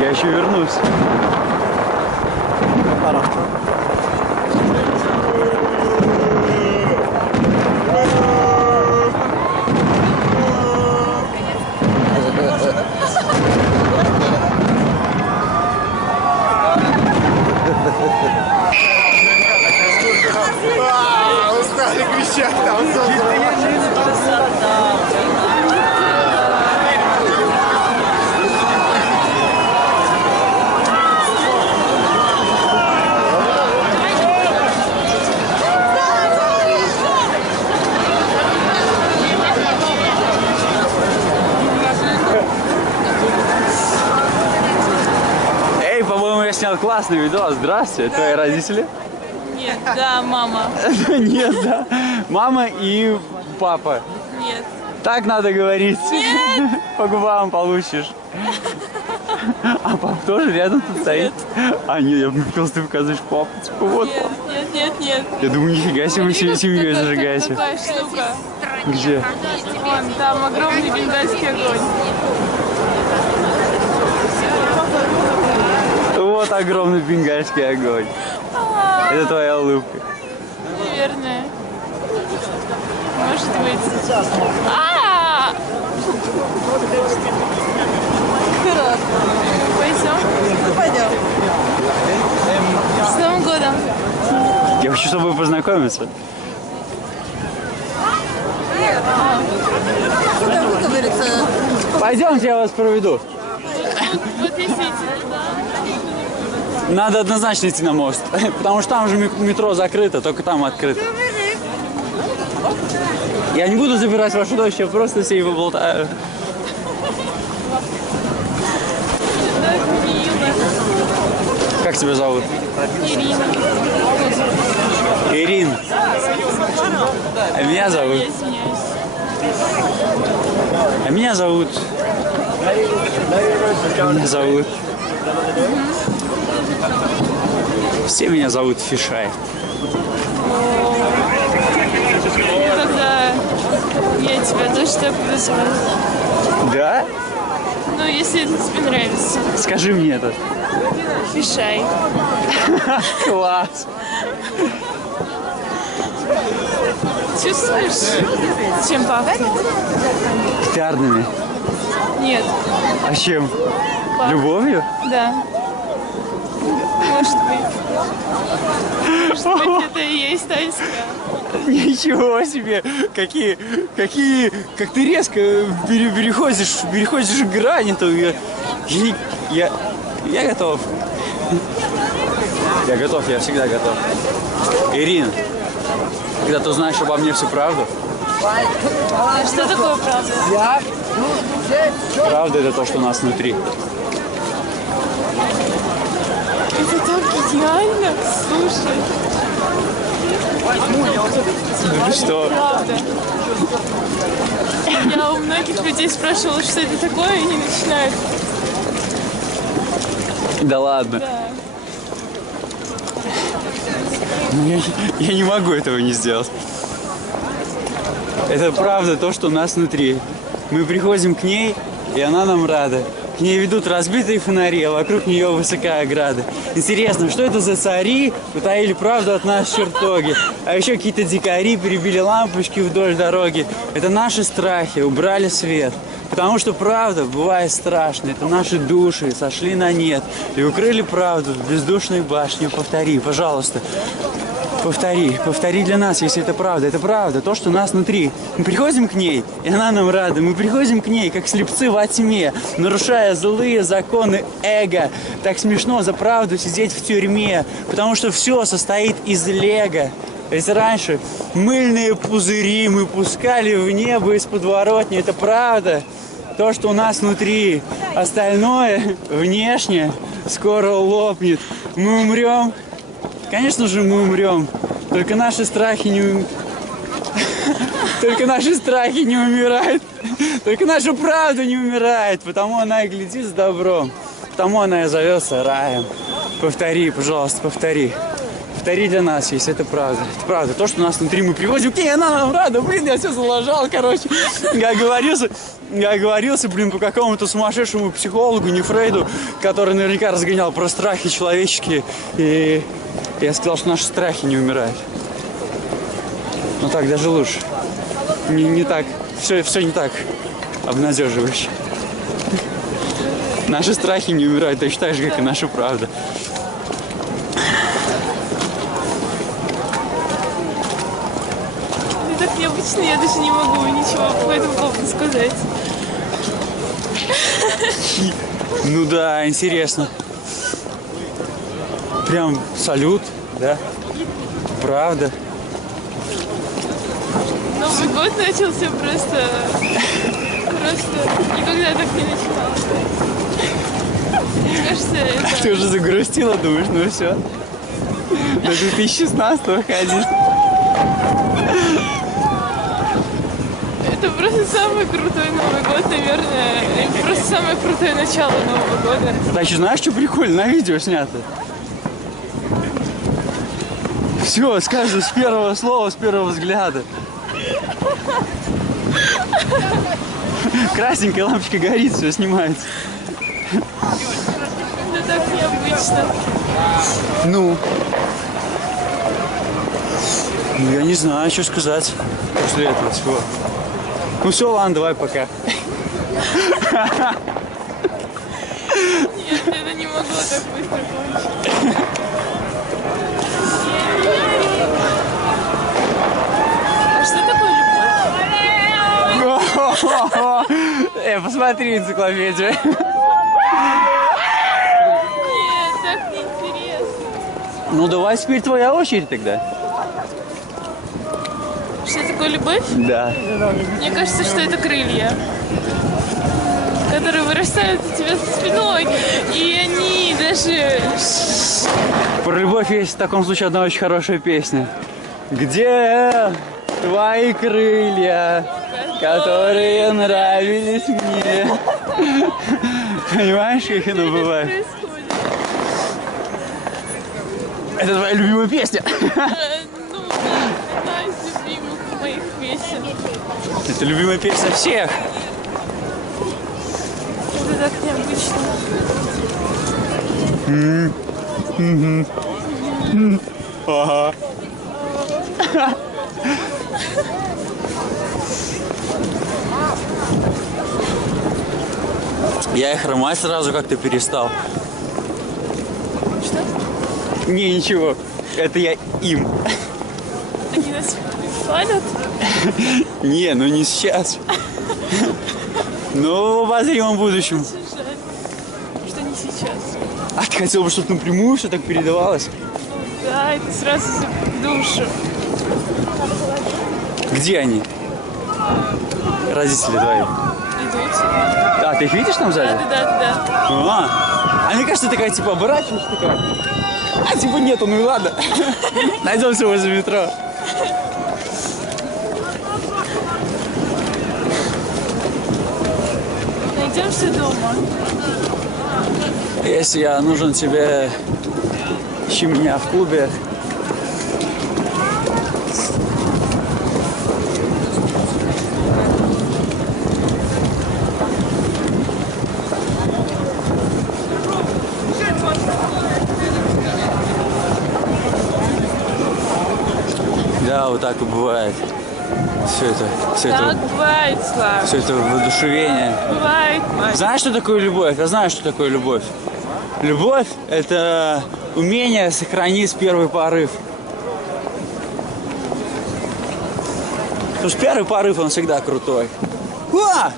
Я еще вернусь. Устали кричать там. Эй, по-моему, я снял классный видос. Здравствуйте, твои родители? Нет, да, мама. Нет, да. Мама и папа. Нет. Так надо говорить. Нет. По губам получишь. А папа тоже рядом тут стоит? А, нет, я просто ты показываешь папу. Типа, вот. Нет. Я думаю, нифига себе, вы семьей зажигаете. Такая штука. Где? Вон, там огромный бенгальский огонь. Вот огромный бенгальский огонь. Это твоя улыбка. Наверное. Может быть. Я хочу с тобой познакомиться. Пойдемте, я вас проведу. Вот если идти туда. Надо однозначно идти на мост, потому что там же метро закрыто, только там открыто. Я не буду забирать вашу дочь, я просто с ней поболтаю. Как тебя зовут? Ирина. Ирина. А меня зовут? А меня зовут... Все меня зовут Фишай. Тогда я тебя тоже так буду звать. Да? Ну, если это тебе нравится. Скажи мне это. Фишай. Класс. Чувствуешь, чем пахнет? Петардами. Нет. А чем? Любовью? Да. Может быть. Может быть, это и есть тайская. Ничего себе! Как ты резко переходишь грань эту. Я готов. Я готов, я всегда готов. Ирина, когда ты узнаешь обо мне всю правду? Что такое правда? Правда — это то, что у нас внутри. Это так идеально. Слушай. Ну что? Правда. Я у многих людей спрашивала, что это такое, и они начинают. Да ладно. Да. Ну, я не могу этого не сделать. Это правда то, что у нас внутри. Мы приходим к ней, и она нам рада. К ней ведут разбитые фонари, а вокруг нее высокая ограда. Интересно, что это за цари утаили правду от нас чертоги? А еще какие-то дикари перебили лампочки вдоль дороги. Это наши страхи, убрали свет. Потому что правда бывает страшной. Это наши души сошли на нет и укрыли правду в бездушной башне. Повтори, пожалуйста. Повтори для нас, если это правда. Это правда, то, что у нас внутри. Мы приходим к ней, и она нам рада. Мы приходим к ней, как слепцы во тьме, нарушая злые законы эго. Так смешно за правду сидеть в тюрьме, потому что все состоит из лего. Ведь раньше мыльные пузыри мы пускали в небо из подворотни. Это правда, то, что у нас внутри. Остальное, внешне, скоро лопнет. Мы умрем. Конечно же, мы умрем. Только наши страхи не Только наши страхи не умирают. Только наша правда не умирает. Потому она и глядит с добром. Потому она и зовется раем. Повтори, пожалуйста, повтори. Повтори для нас, если это правда. Это правда. То, что у нас внутри, мы приводим к ней, она нам рада. Блин, я все залажал, короче. Я оговорился, блин, по какому-то сумасшедшему психологу, не Фрейду, который наверняка разгонял про страхи человеческие. И я сказал, что наши страхи не умирают. Но так даже лучше. Не так. Все не так обнадеживающе. Наши страхи не умирают точно так же, как и наша правда. Так необычно, я даже не могу ничего по этому поводу сказать. Ну да, интересно. Прям салют, да? Правда. Новый год начался просто никогда так не начиналось. Мне кажется, это... Ты уже загрустила, думаешь, ну все. До 2016-го ходить. Это просто самый крутой Новый год, наверное. Это просто самое крутое начало Нового года. Значит, знаешь, что прикольно? На видео снято. Все, скажу с первого слова, с первого взгляда. Красненькая лампочка горит, все снимается. Это так необычно. Ну, я не знаю, что сказать после этого всего. Ну все, ладно, давай пока. Нет, это не могло так быстро кончиться. Посмотри энциклопедию. Нет, так неинтересно. Ну давай теперь твоя очередь тогда. Что такое любовь? Да. Мне кажется, что это крылья, которые вырастают у тебя за спиной, и они даже... Про любовь есть в таком случае одна очень хорошая песня. Где твои крылья, которые нравились мне? Понимаешь, как оно бывает? Это твоя любимая песня. Ну да, одна из любимых моих песен. Это любимая песня всех. Это так необычно. Ага. Я и хромать сразу как-то перестал. Что? Не, ничего. Это я им. Они нас хвалят? Не, ну не сейчас. Ну, в обозримом будущем. Что не сейчас. А ты хотел бы, чтобы напрямую все так передавалось? Да, это сразу в душу. Где они? Родители твои. Идут. А, ты их видишь там сзади? Да. А мне кажется, такая типа оборачиваешь, такая. А типа нету, ну и ладно. Найдемся возле метро. Найдемся дома. Если я нужен тебе, ищи меня в клубе. Да, вот так и бывает. Все Так это, бывает, Слава. все это воодушевление. Бывает, мать. Знаешь, что такое любовь? Я знаю, что такое любовь. Любовь – это умение сохранить первый порыв. Потому что первый порыв, он всегда крутой. А!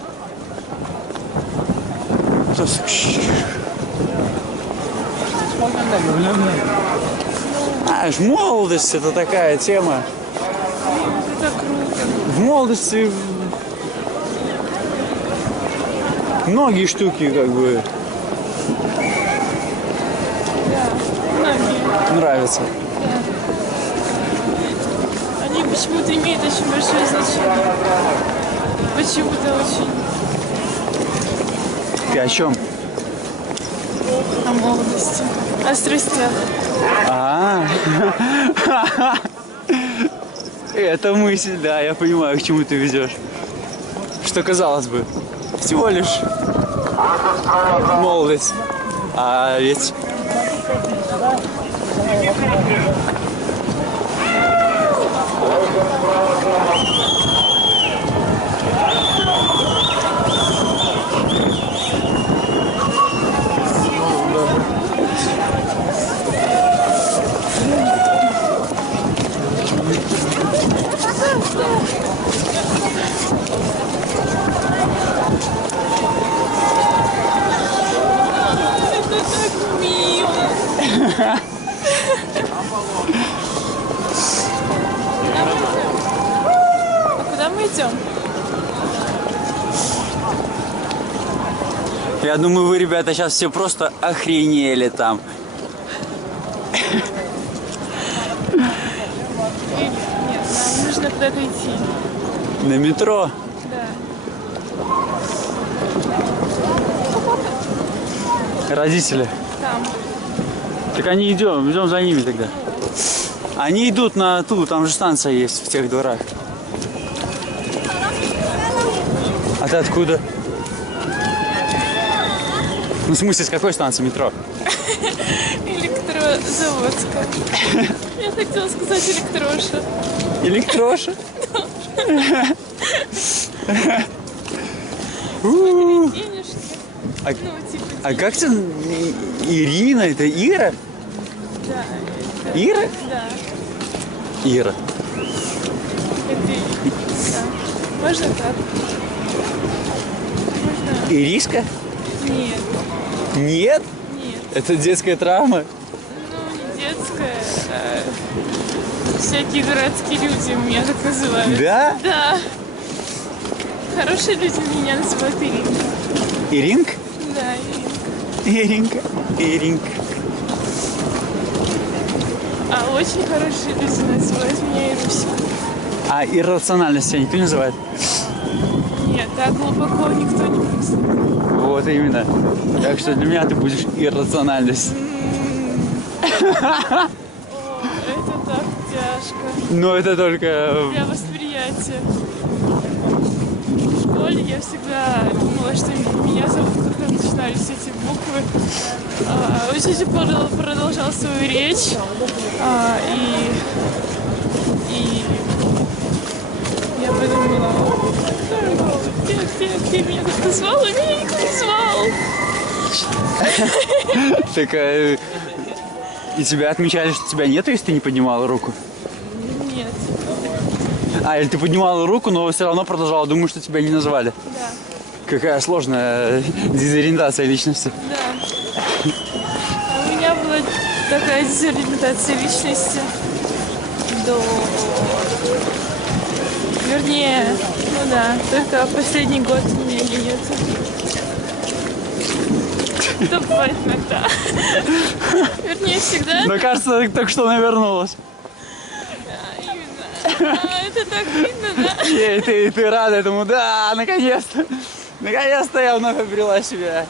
Знаешь, молодость – это такая тема. Это круто. В молодости многие штуки как бы Многие. нравятся. Они почему-то имеют очень большое значение. Почему-то очень. Ты о чем? О молодости. О страстях. Это мысль, да, я понимаю, к чему ты ведешь. Что казалось бы, всего лишь молодость. А ведь Это так мило. А куда мы идем? я думаю, вы, ребята, сейчас все просто охренели там. Нет, нам нужно куда-то идти. На метро. Да. Родители. Там. Так они идем за ними тогда. Они идут на ту, там же станция есть в тех дворах. А ты откуда? Ну, в смысле, с какой станции метро? Электрозаводская. Я хотела сказать электроша. Электроша? Денежки. А, Ну, типа, а как ты? Ирина? Это Ира? да. Ира? Да. Ира. Это, да. Можно так. Ириска? Нет. Нет? Нет. Это детская травма? Ну, не детская, а всякие городские люди меня так называют. Да? Да. Хорошие люди меня называют Иринка. Иринк? Да, Иринка. Иринка. А очень хорошие люди называют меня Ирусик. А иррациональность тебя никто не называет? Нет, так глубоко никто не мыслит. Вот именно. Так что для меня ты будешь иррациональность. О, это так тяжко. Но это только... Для восприятия. В школе я всегда думала, что меня зовут, как начинались эти буквы. Учитель продолжал свою речь. И я подумала, ты меня как-то звал, а меня никто не звал. Так, и тебя отмечали, что тебя нету, если ты не поднимала руку? Нет. Или ты поднимала руку, но все равно продолжала думать, что тебя не назвали? Да. Какая сложная дезориентация личности. Да. У меня была такая дезориентация личности Вернее, ну да, только последний год у меня ее нету. Это бывает иногда. Вернее, всегда. Но кажется, ты только что навернулась. Да, именно. Это так видно, да? И ты рада этому? Да, наконец-то. Наконец-то я вновь обрела себя.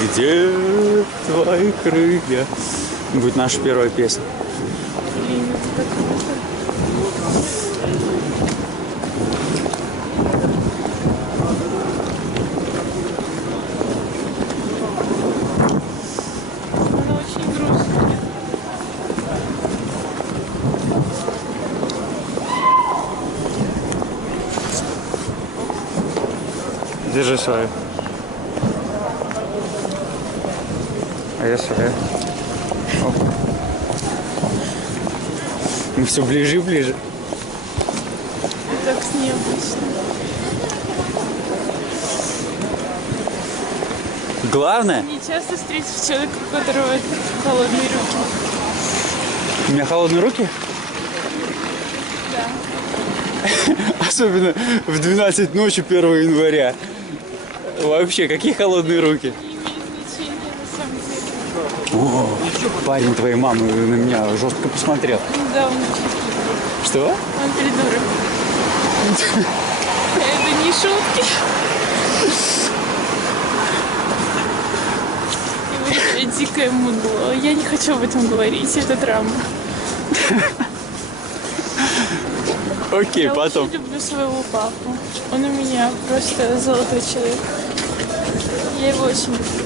Где твои крылья? Будет наша первая песня. Блин, это так круто. Она очень грустная. Держи свою. А я свою. Оп. Мы все ближе и ближе. Так необычно. Главное, Не часто встретишь человека, у которого холодные руки. у меня холодные руки. Да. Особенно в 12 ночи 1 января. Вообще, какие холодные руки. Не имеет значения на самом деле. О, парень твоей мамы на меня жестко посмотрел. Да, он очень. Что? Он придурок. Это не шутки. И вы дикое мудло. Я не хочу об этом говорить, это травма. Окей, Я потом. очень люблю своего папу. Он у меня просто золотой человек. Я его очень люблю.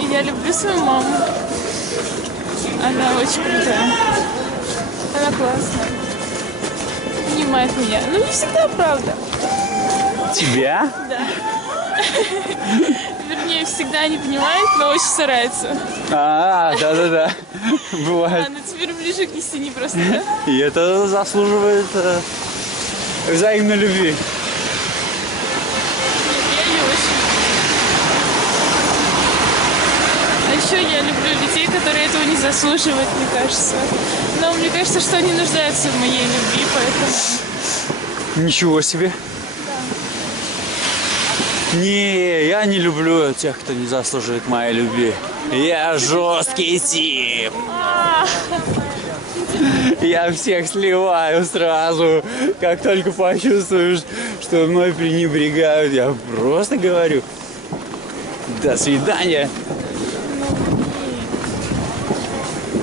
И я люблю свою маму. Она очень крутая. Она классная. Понимает меня. Ну, не всегда, правда. Тебя? Да. Вернее, всегда не понимает, но очень старается. Да-да-да. Бывает. Она теперь ближе к истине просто, да? И это заслуживает взаимной любви. Я ее очень люблю. А еще я люблю людей, которые этого не заслуживают, мне кажется. Но мне кажется, что они нуждаются в моей любви, поэтому... Ничего себе. Не, я не люблю тех, кто не заслуживает моей любви. Я жесткий тип. Я всех сливаю сразу. Как только почувствуешь, что мной пренебрегают, я просто говорю: до свидания.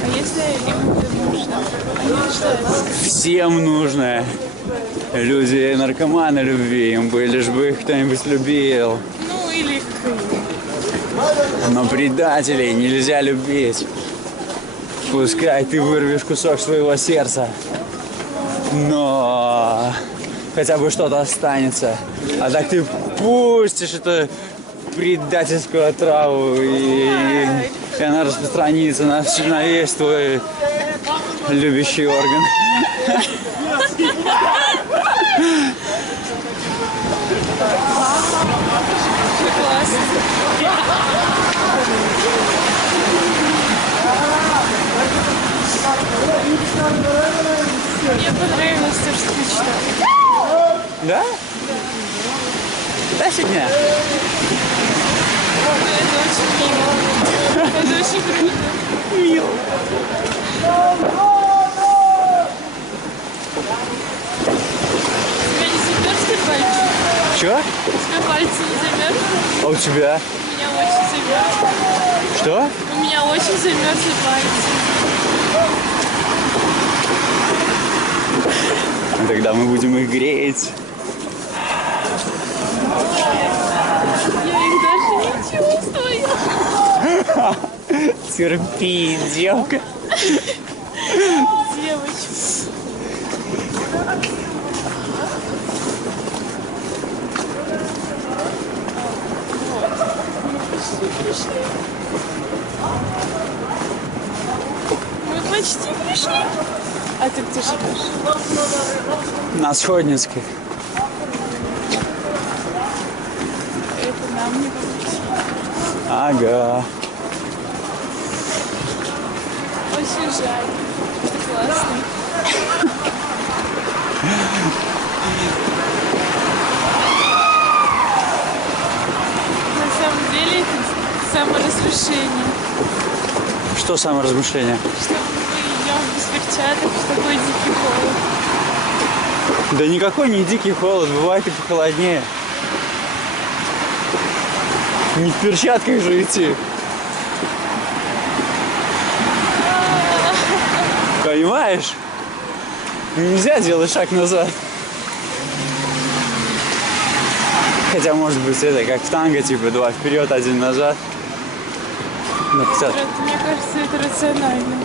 А если им это нужно? Они нуждаются. Всем нужно. Люди наркоманы любви, им бы лишь бы их кто-нибудь любил. Ну, или Но предателей нельзя любить. Пускай ты вырвешь кусок своего сердца, но хотя бы что-то останется. А так ты пустишь эту предательскую отраву, и она распространится на весь твой любящий орган. Мне понравилось то, что ты читал. Да? Да, фигня. Это очень мило. Это очень круто. Мило. Тебя не замерзли пальцы? Чё? Тебя пальцы не замерзли? А у тебя? У меня очень замерзли. Что? У меня очень замерзли пальцы. Тогда мы будем их греть. Я их даже не чувствую. Терпи, девка. Девочка. Мы почти пришли. А ты где живешь? На Сходницкой. Это нам не получится. Ага. Очень жаль. Ты классный. На самом деле это саморазрушение. Что саморазмышление? Что мы идем без перчаток в такой дикий холод. Да никакой не дикий холод, бывает и похолоднее. Не в перчатках же идти. Понимаешь? Нельзя делать шаг назад. Хотя, может быть, это как в танго, типа 2 вперед, 1 назад. На 50. Мне кажется, это рационально.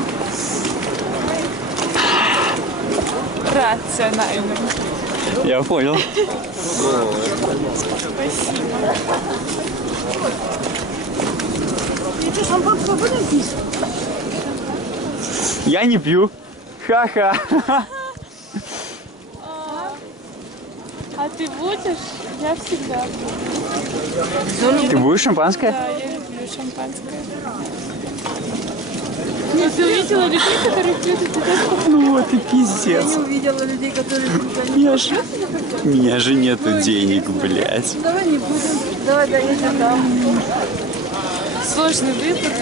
Рационально. Я понял. Спасибо. Я не пью. Ха-ха. А ты будешь? Я всегда буду. Ты будешь шампанское? Да, я люблю шампанское. Нет, ты увидела людей, которые пьют, и ты тоже похож. Ну вот и пиздец. Я не увидела людей, которые пьют. Меня же нету денег, блядь. Давай не будем. Давай доедем там. Сложный выбор.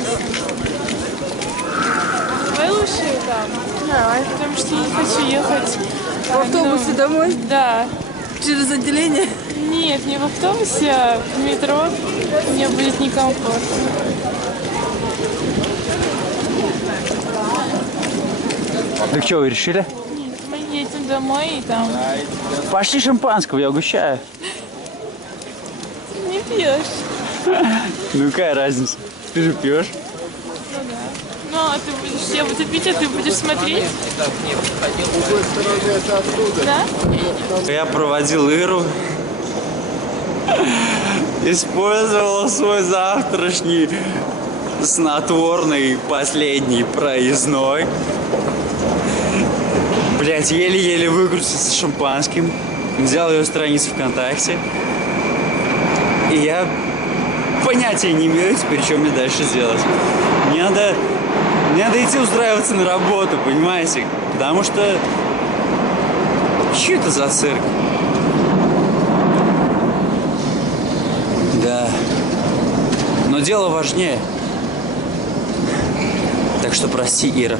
Давай лучше там. Давай. Потому что я не хочу ехать. В автобусе домой? Да. Через отделение? Нет, не в автобусе, а в метро. Мне будет некомфортно. Так что, вы решили? Нет, мы едем домой и там Пошли шампанского, я угощаю. не пьешь. Ну какая разница? Ты же пьешь. Ну, а ты будешь, я буду пить, а ты будешь смотреть? Да? Я проводил Иру. Использовал свой завтрашний снотворный последний проездной. Блять, еле-еле выкрутился с шампанским. Взял ее страницу ВКонтакте. И я понятия не имею теперь, что мне дальше делать. Мне надо идти устраиваться на работу, понимаете? Потому что... Что это за цирк? Да. Но дело важнее. Так что прости, Ира.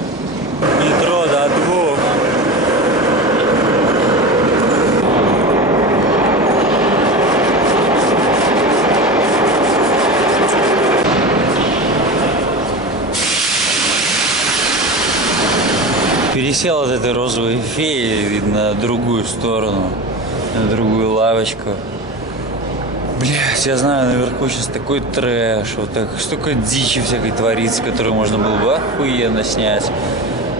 Метро до 2. Пересел от этой розовой феи на другую сторону, на другую лавочку. Блять, я знаю, наверху сейчас такой трэш, вот так, столько дичи всякой творится, которую можно было бы охуенно снять.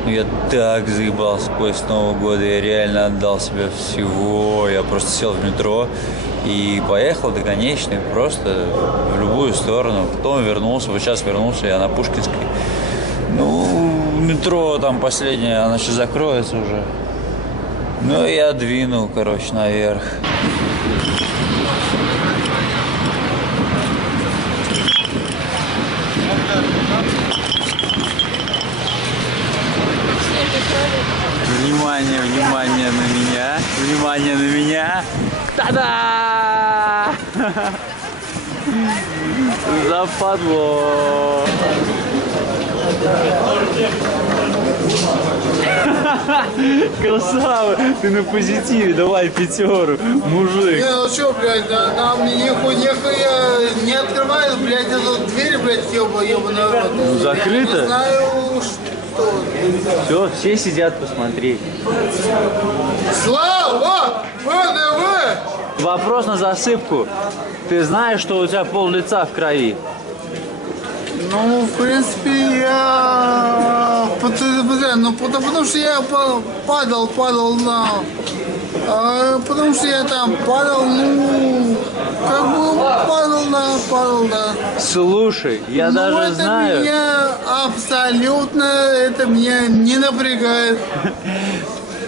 Но я так заебался после Нового года, я реально отдал себе всего. Я просто сел в метро и поехал до конечной, просто в любую сторону. Потом вернулся, вот сейчас вернулся я на Пушкинской. Ну, метро там последнее, оно сейчас закроется уже. Ну, я двинул, короче, наверх. Внимание, внимание на меня. Внимание на меня. Та-да! Западло. Красава, ты на позитиве, давай пятеру, мужик. Не, ну чё, блядь, нам нихуя не открывают, блядь, эту дверь, блядь, ёбаный рот. Ну, закрыто. Я не знаю, что. Все сидят посмотреть. Слава! ВДВ! Вопрос на засыпку. Ты знаешь, что у тебя пол лица в крови? Ну, в принципе, я... Ну, потому что я падал на... Потому что я там падал, ну... Как бы падал, да. Слушай, я даже это знаю... Меня абсолютно... Это меня не напрягает.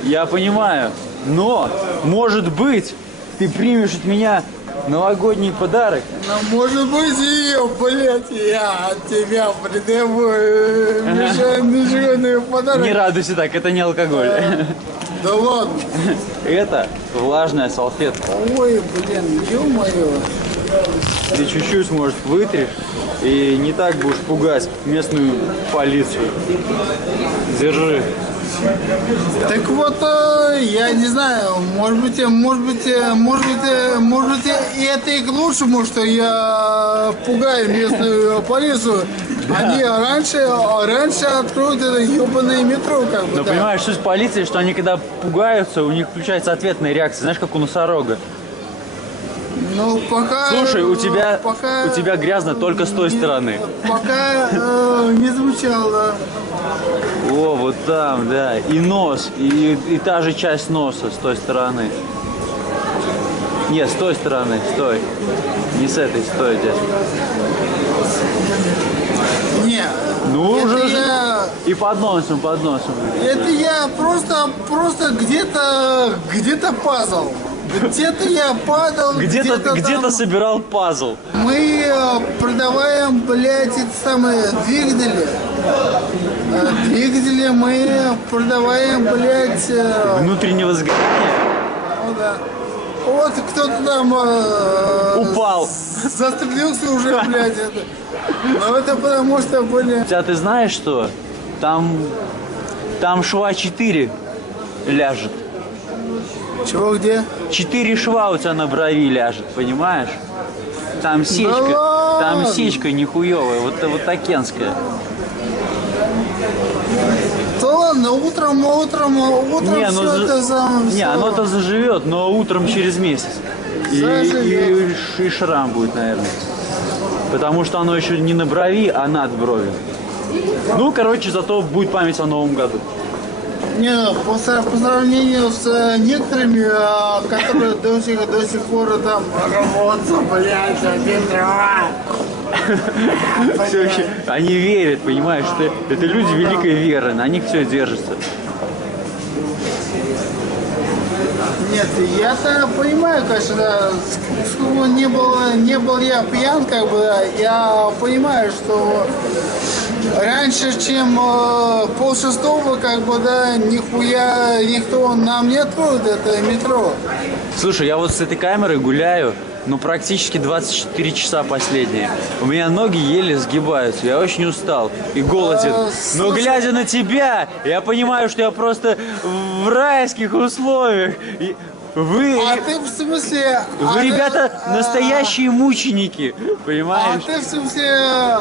Я понимаю, но, может быть, ты примешь от меня новогодний подарок? Ну, может быть, блядь, я от тебя придумаю межгодный подарок. Не радуйся так, это не алкоголь. Да ладно. Это влажная салфетка. Ой, блин, ё-моё. Ты чуть-чуть, может, вытрешь и не так будешь пугать местную полицию. Держи. Так вот, я не знаю, может быть, и это и к лучшему, что я пугаю местную полицию. Они раньше откроют это ебаное метро, как бы. Но да. понимаешь, суть полиции, что они когда пугаются, у них включается ответная реакция, знаешь, как у носорога. Ну, пока... Слушай, у тебя грязно только с той стороны. Пока не звучало. О, вот там, да. И нос, и та же часть носа с той стороны. Нет, с той стороны, стой. Не с этой, стой, дядь. Не, ну уже я... И под носом. Это я просто где-то пазл. Где-то я падал, где-то собирал пазл. Мы продаваем, блядь, эти самые двигатели. Двигатели мы продаваем, блядь... Внутреннего сгорания? Ну да. Вот кто-то там... упал. Застрелился уже, блядь. Но это потому что, блядь... Хотя ты знаешь что? Там шва 4 ляжет. Чего, где? 4 шва у тебя на брови ляжет, понимаешь? Там сечка, да там сечка нихуевая, вот такенская. Да ладно, утром Не, все это не, оно-то заживет, но утром через месяц. И шрам будет, наверное. Потому что оно еще не на брови, а над бровью. Ну, короче, зато будет память о Новом году. Не, по сравнению с некоторыми, которые до сих пор там работаются, блядь, Все вообще, они верят, понимаешь, что это люди великой веры, на них все держится. Нет, я-то понимаю, конечно, чтобы не был я пьян, как бы, я понимаю, что раньше, чем 5:30, как бы, да, нихуя никто нам не откроет это метро. Слушай, я вот с этой камерой гуляю, ну, практически 24 часа последние. У меня ноги еле сгибаются, я очень устал и голоден. Но глядя на тебя, я понимаю, что я просто в райских условиях. И вы, ты в смысле... Вы, ребята, настоящие мученики, понимаешь? Ты в смысле...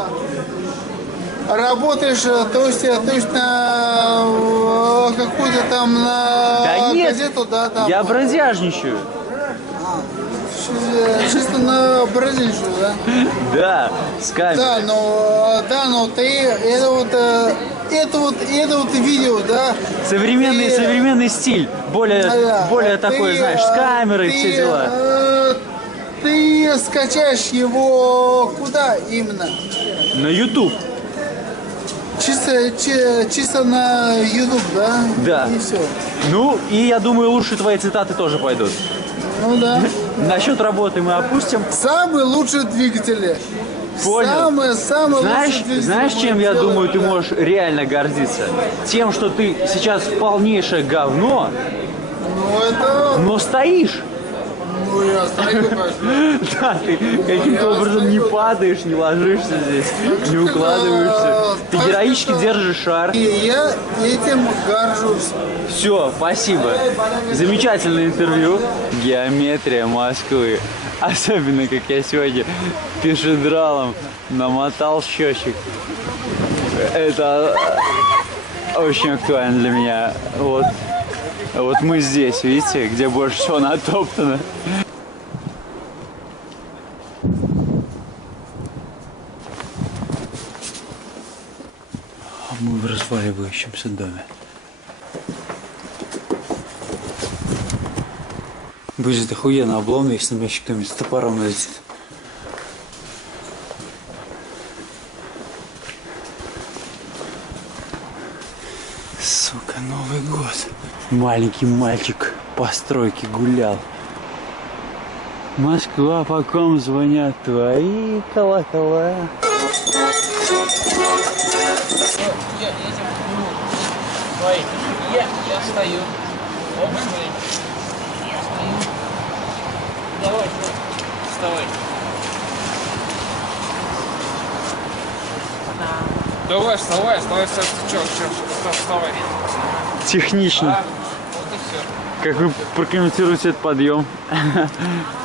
Работаешь, то есть на какую-то там на да нет, газету, да, там. Я бродяжничаю. чисто на бразильскую, да? Да, с камерой. Да, но ты это вот видео, да? Современный стиль, более такой, ты, знаешь, с камерой все дела. Ты скачаешь его куда именно? На YouTube. Чисто на YouTube, да? Да. И все. Ну, и я думаю, лучше твои цитаты тоже пойдут. Ну да. Насчет работы мы опустим. Самые лучшие двигатели. Понял. Самые лучшие двигатели. Знаешь, чем я думаю, ты можешь реально гордиться? Тем, что ты сейчас полнейшее говно, Ну это... но стоишь. Ну я стою, конечно. Да, ты каким-то образом не падаешь, не ложишься здесь, не укладываешься. Ты героически держишь шар. И я этим горжусь. Все, спасибо. Замечательное интервью. Геометрия Москвы. Особенно, как я сегодня пешедралом намотал счетчик. Это очень актуально для меня. Вот мы здесь, видите, где больше всего натоптано. Мы в разваливающемся доме. Будет охуенно обломно, если на меня еще кто-нибудь с топором налетит. Сука, Новый год. Маленький мальчик по стройке гулял. Москва, по ком звонят твои колокола? Я стою. Оба смотри. Я стою. Давай, вставай. Давай, вставай, вставай. Технично. Вот и все. Как вы прокомментируете этот подъем?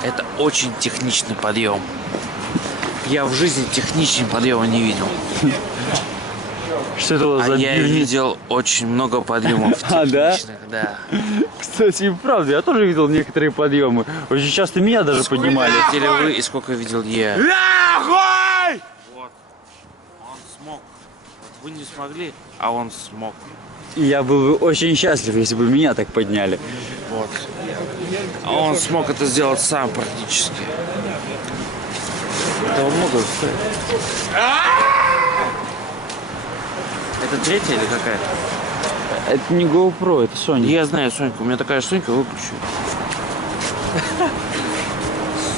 Это очень техничный подъем. Я в жизни техничнее подъема не видел. Что это у вас за я дневник? видел очень много подъемов А, да? техничных, да. Кстати, и правда, я тоже видел некоторые подъемы. Очень часто меня даже поднимали. Сколько видели вы и сколько видел я? Вот. Он смог. Вот вы не смогли, а он смог. И я был бы очень счастлив, если бы меня так подняли. Вот. А он смог это сделать сам практически. Это много стоит. Это третья или какая-то? Это не GoPro, это Sony. Я знаю Соньку, у меня такая Сонька, выключу.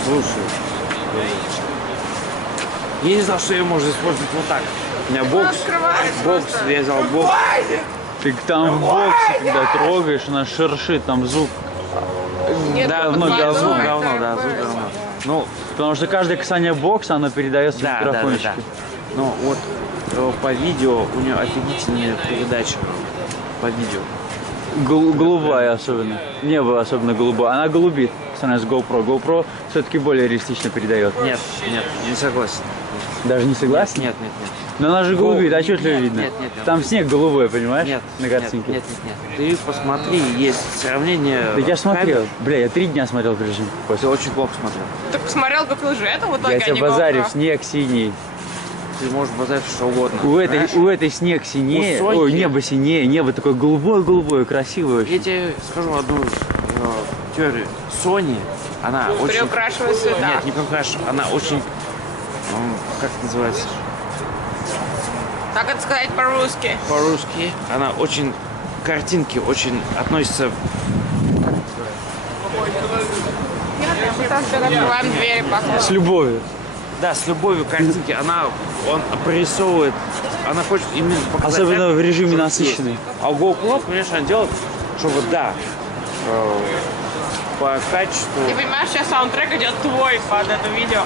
Слушай. Я не знал, что ее можно использовать вот так. У меня бокс, я взял бокс. Ты там в боксе, когда трогаешь, она шершит, там звук. Говно. Звук говно, да, звук говно. Ну, потому что каждое касание бокса, оно передается в микрофончике. Да. Ну, вот по видео у нее офигительная передача. По видео. Голубая особенно. Небо особенно голубое. Она голубит по сравнению с GoPro. GoPro все-таки более реалистично передает. Нет, не согласен. Даже не согласен? Нет. Но она же голубит, отчетливо видно. Нет. Там снег голубой, понимаешь? Нет, на картинке. Нет. Ты посмотри, есть сравнение. Да я смотрел. Бля, я 3 дня смотрел прежде чем. Ты очень плохо смотрел. Ты посмотрел, как уже это вот Я тебе базарю, снег синий. Ты можешь базарить что угодно. У этой снег синее, ой, небо синее, небо такое голубое, красивое. Я тебе скажу одну теорию. Sony, она очень... Приукрашивает цвета. Нет, не приукрашивает. Она очень... Как это называется? Как это сказать по-русски? По-русски. Она очень... Картинки очень относятся... Открываем двери, пока. С любовью. Да, с любовью картинки. Он прорисовывает... Она хочет именно показать... Особенно в режиме насыщенный. А у GoPro, конечно, она делает, чтобы, да, по качеству... Ты понимаешь, сейчас саундтрек идет твой под это видео.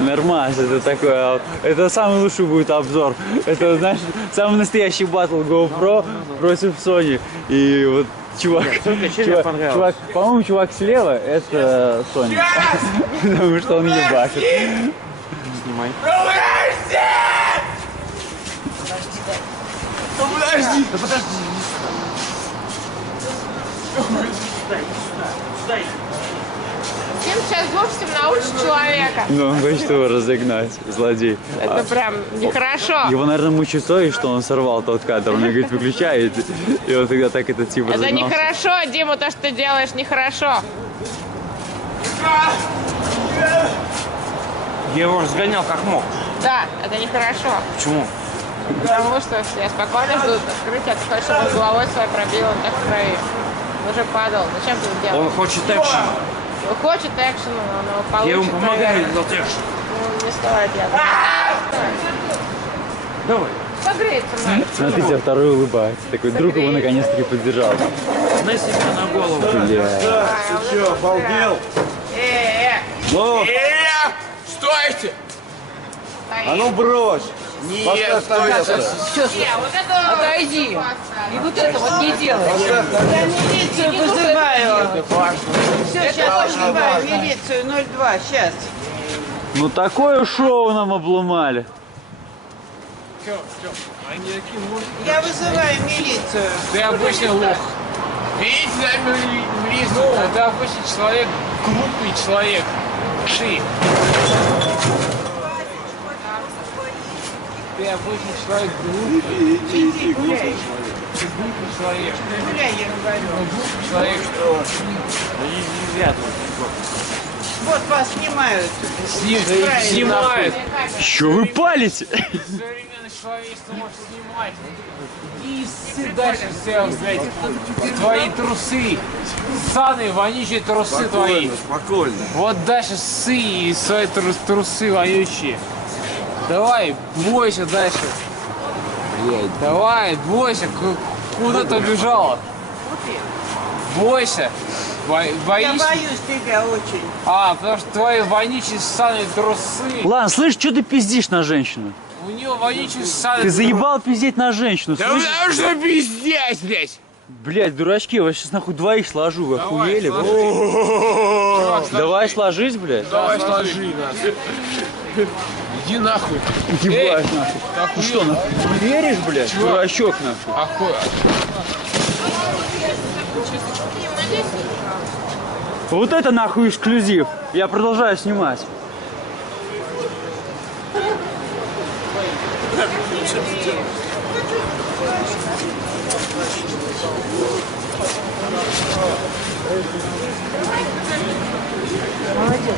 Нормально, это такое. Это самый лучший будет обзор. Это, знаешь, самый настоящий батл GoPro против Sony. И вот чувак, по-моему, чувак слева это Sony. Потому что он ебашит. Снимай. Подожди! Да подожди! Сюда. Сюда. Президент сейчас в обществе научит человека. Ну, он хочет его разогнать, злодей. Это прям нехорошо. Его, наверное, мучает совесть, что он сорвал тот кадр. Он мне говорит, выключай. И он тогда так этот тип Это разогнался. нехорошо, Дима, то, что ты делаешь, нехорошо. Я его разгонял как мог. Да, это нехорошо. Почему? Потому что все спокойно ждут открытия, ты хочешь, чтобы он головой своей пробил, он так в крови. Он уже падал. Зачем ты это делаешь? Он хочет экшена. Он хочет экшена, но он его получит. Я ему помогаю наверное. делать экшен. Ну, не стоит, я так. Давай. Погреется надо. Смотрите, второй улыбается. Такой друг его наконец-таки поддержал. На себя на голову. Бля. Ты что, обалдел? Ну, Стойте! а ну брось. Нет, Поставь на место. Отойди. И вот это вот не делай. Поставь на Я милицию вызываю. Все, сейчас вызываю милицию 02, сейчас. Ну такое шоу нам обломали. Я вызываю милицию. Ты обычный лох. Видите, на милицию? Это обычный человек, крупный человек. Ты. Ты обычный человек глупый. Иди гуляй. Ты глупый человек. Гуляй, я говорю. Глупый человек. Нельзя. Вот вас снимают. Снимает. Что вы палите? Современное человечество может снимать. И дальше все, блядь, твои трусы. Ссаные, вонючие трусы твои. Спокойно. Вот дальше ссы и свои трусы вонючие. Давай, бойся дальше. Блядь, давай, бойся. Куда ты убежала? Бойся. Я Боишься? боюсь тебя очень. Потому что твои вонючие ссаные трусы. Ладно, слышь, что ты пиздишь на женщину? У нее вонючие ссаные Ты трусы. заебал пиздеть на женщину, Да слышишь? потому что пиздец, блядь. Блять, дурачки, я вас сейчас нахуй двоих сложу, вы Давай, охуели? сложи. Давай сложись, блядь. Давай сложи нас. Иди нахуй. Ебать нахуй. Ты что, нахуй, не веришь, блядь? Чего? Дурачок нахуй. Охуй. Вот это нахуй эксклюзив. Я продолжаю снимать. Молодец.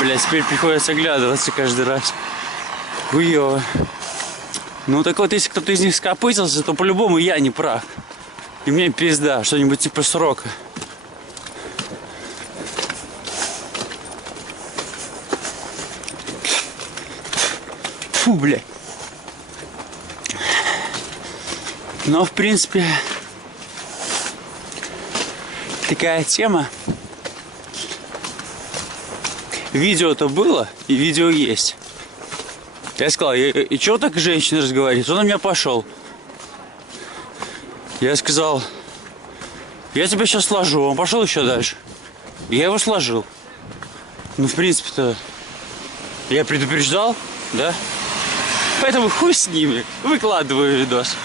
Бля, теперь приходится оглядываться каждый раз. Хуёво. Ну так вот, если кто-то из них скопытился, то по-любому я не прав. И мне пизда, что-нибудь типа срока. Фу, бля. Но, в принципе, такая тема. Видео-то было, и видео есть. Я сказал, и чего так женщина разговаривает? Он на меня пошел. Я сказал, я тебя сейчас сложу. Он пошел еще дальше. Я его сложил. Ну, в принципе-то, я предупреждал, да? Поэтому хуй с ними. Выкладываю видос.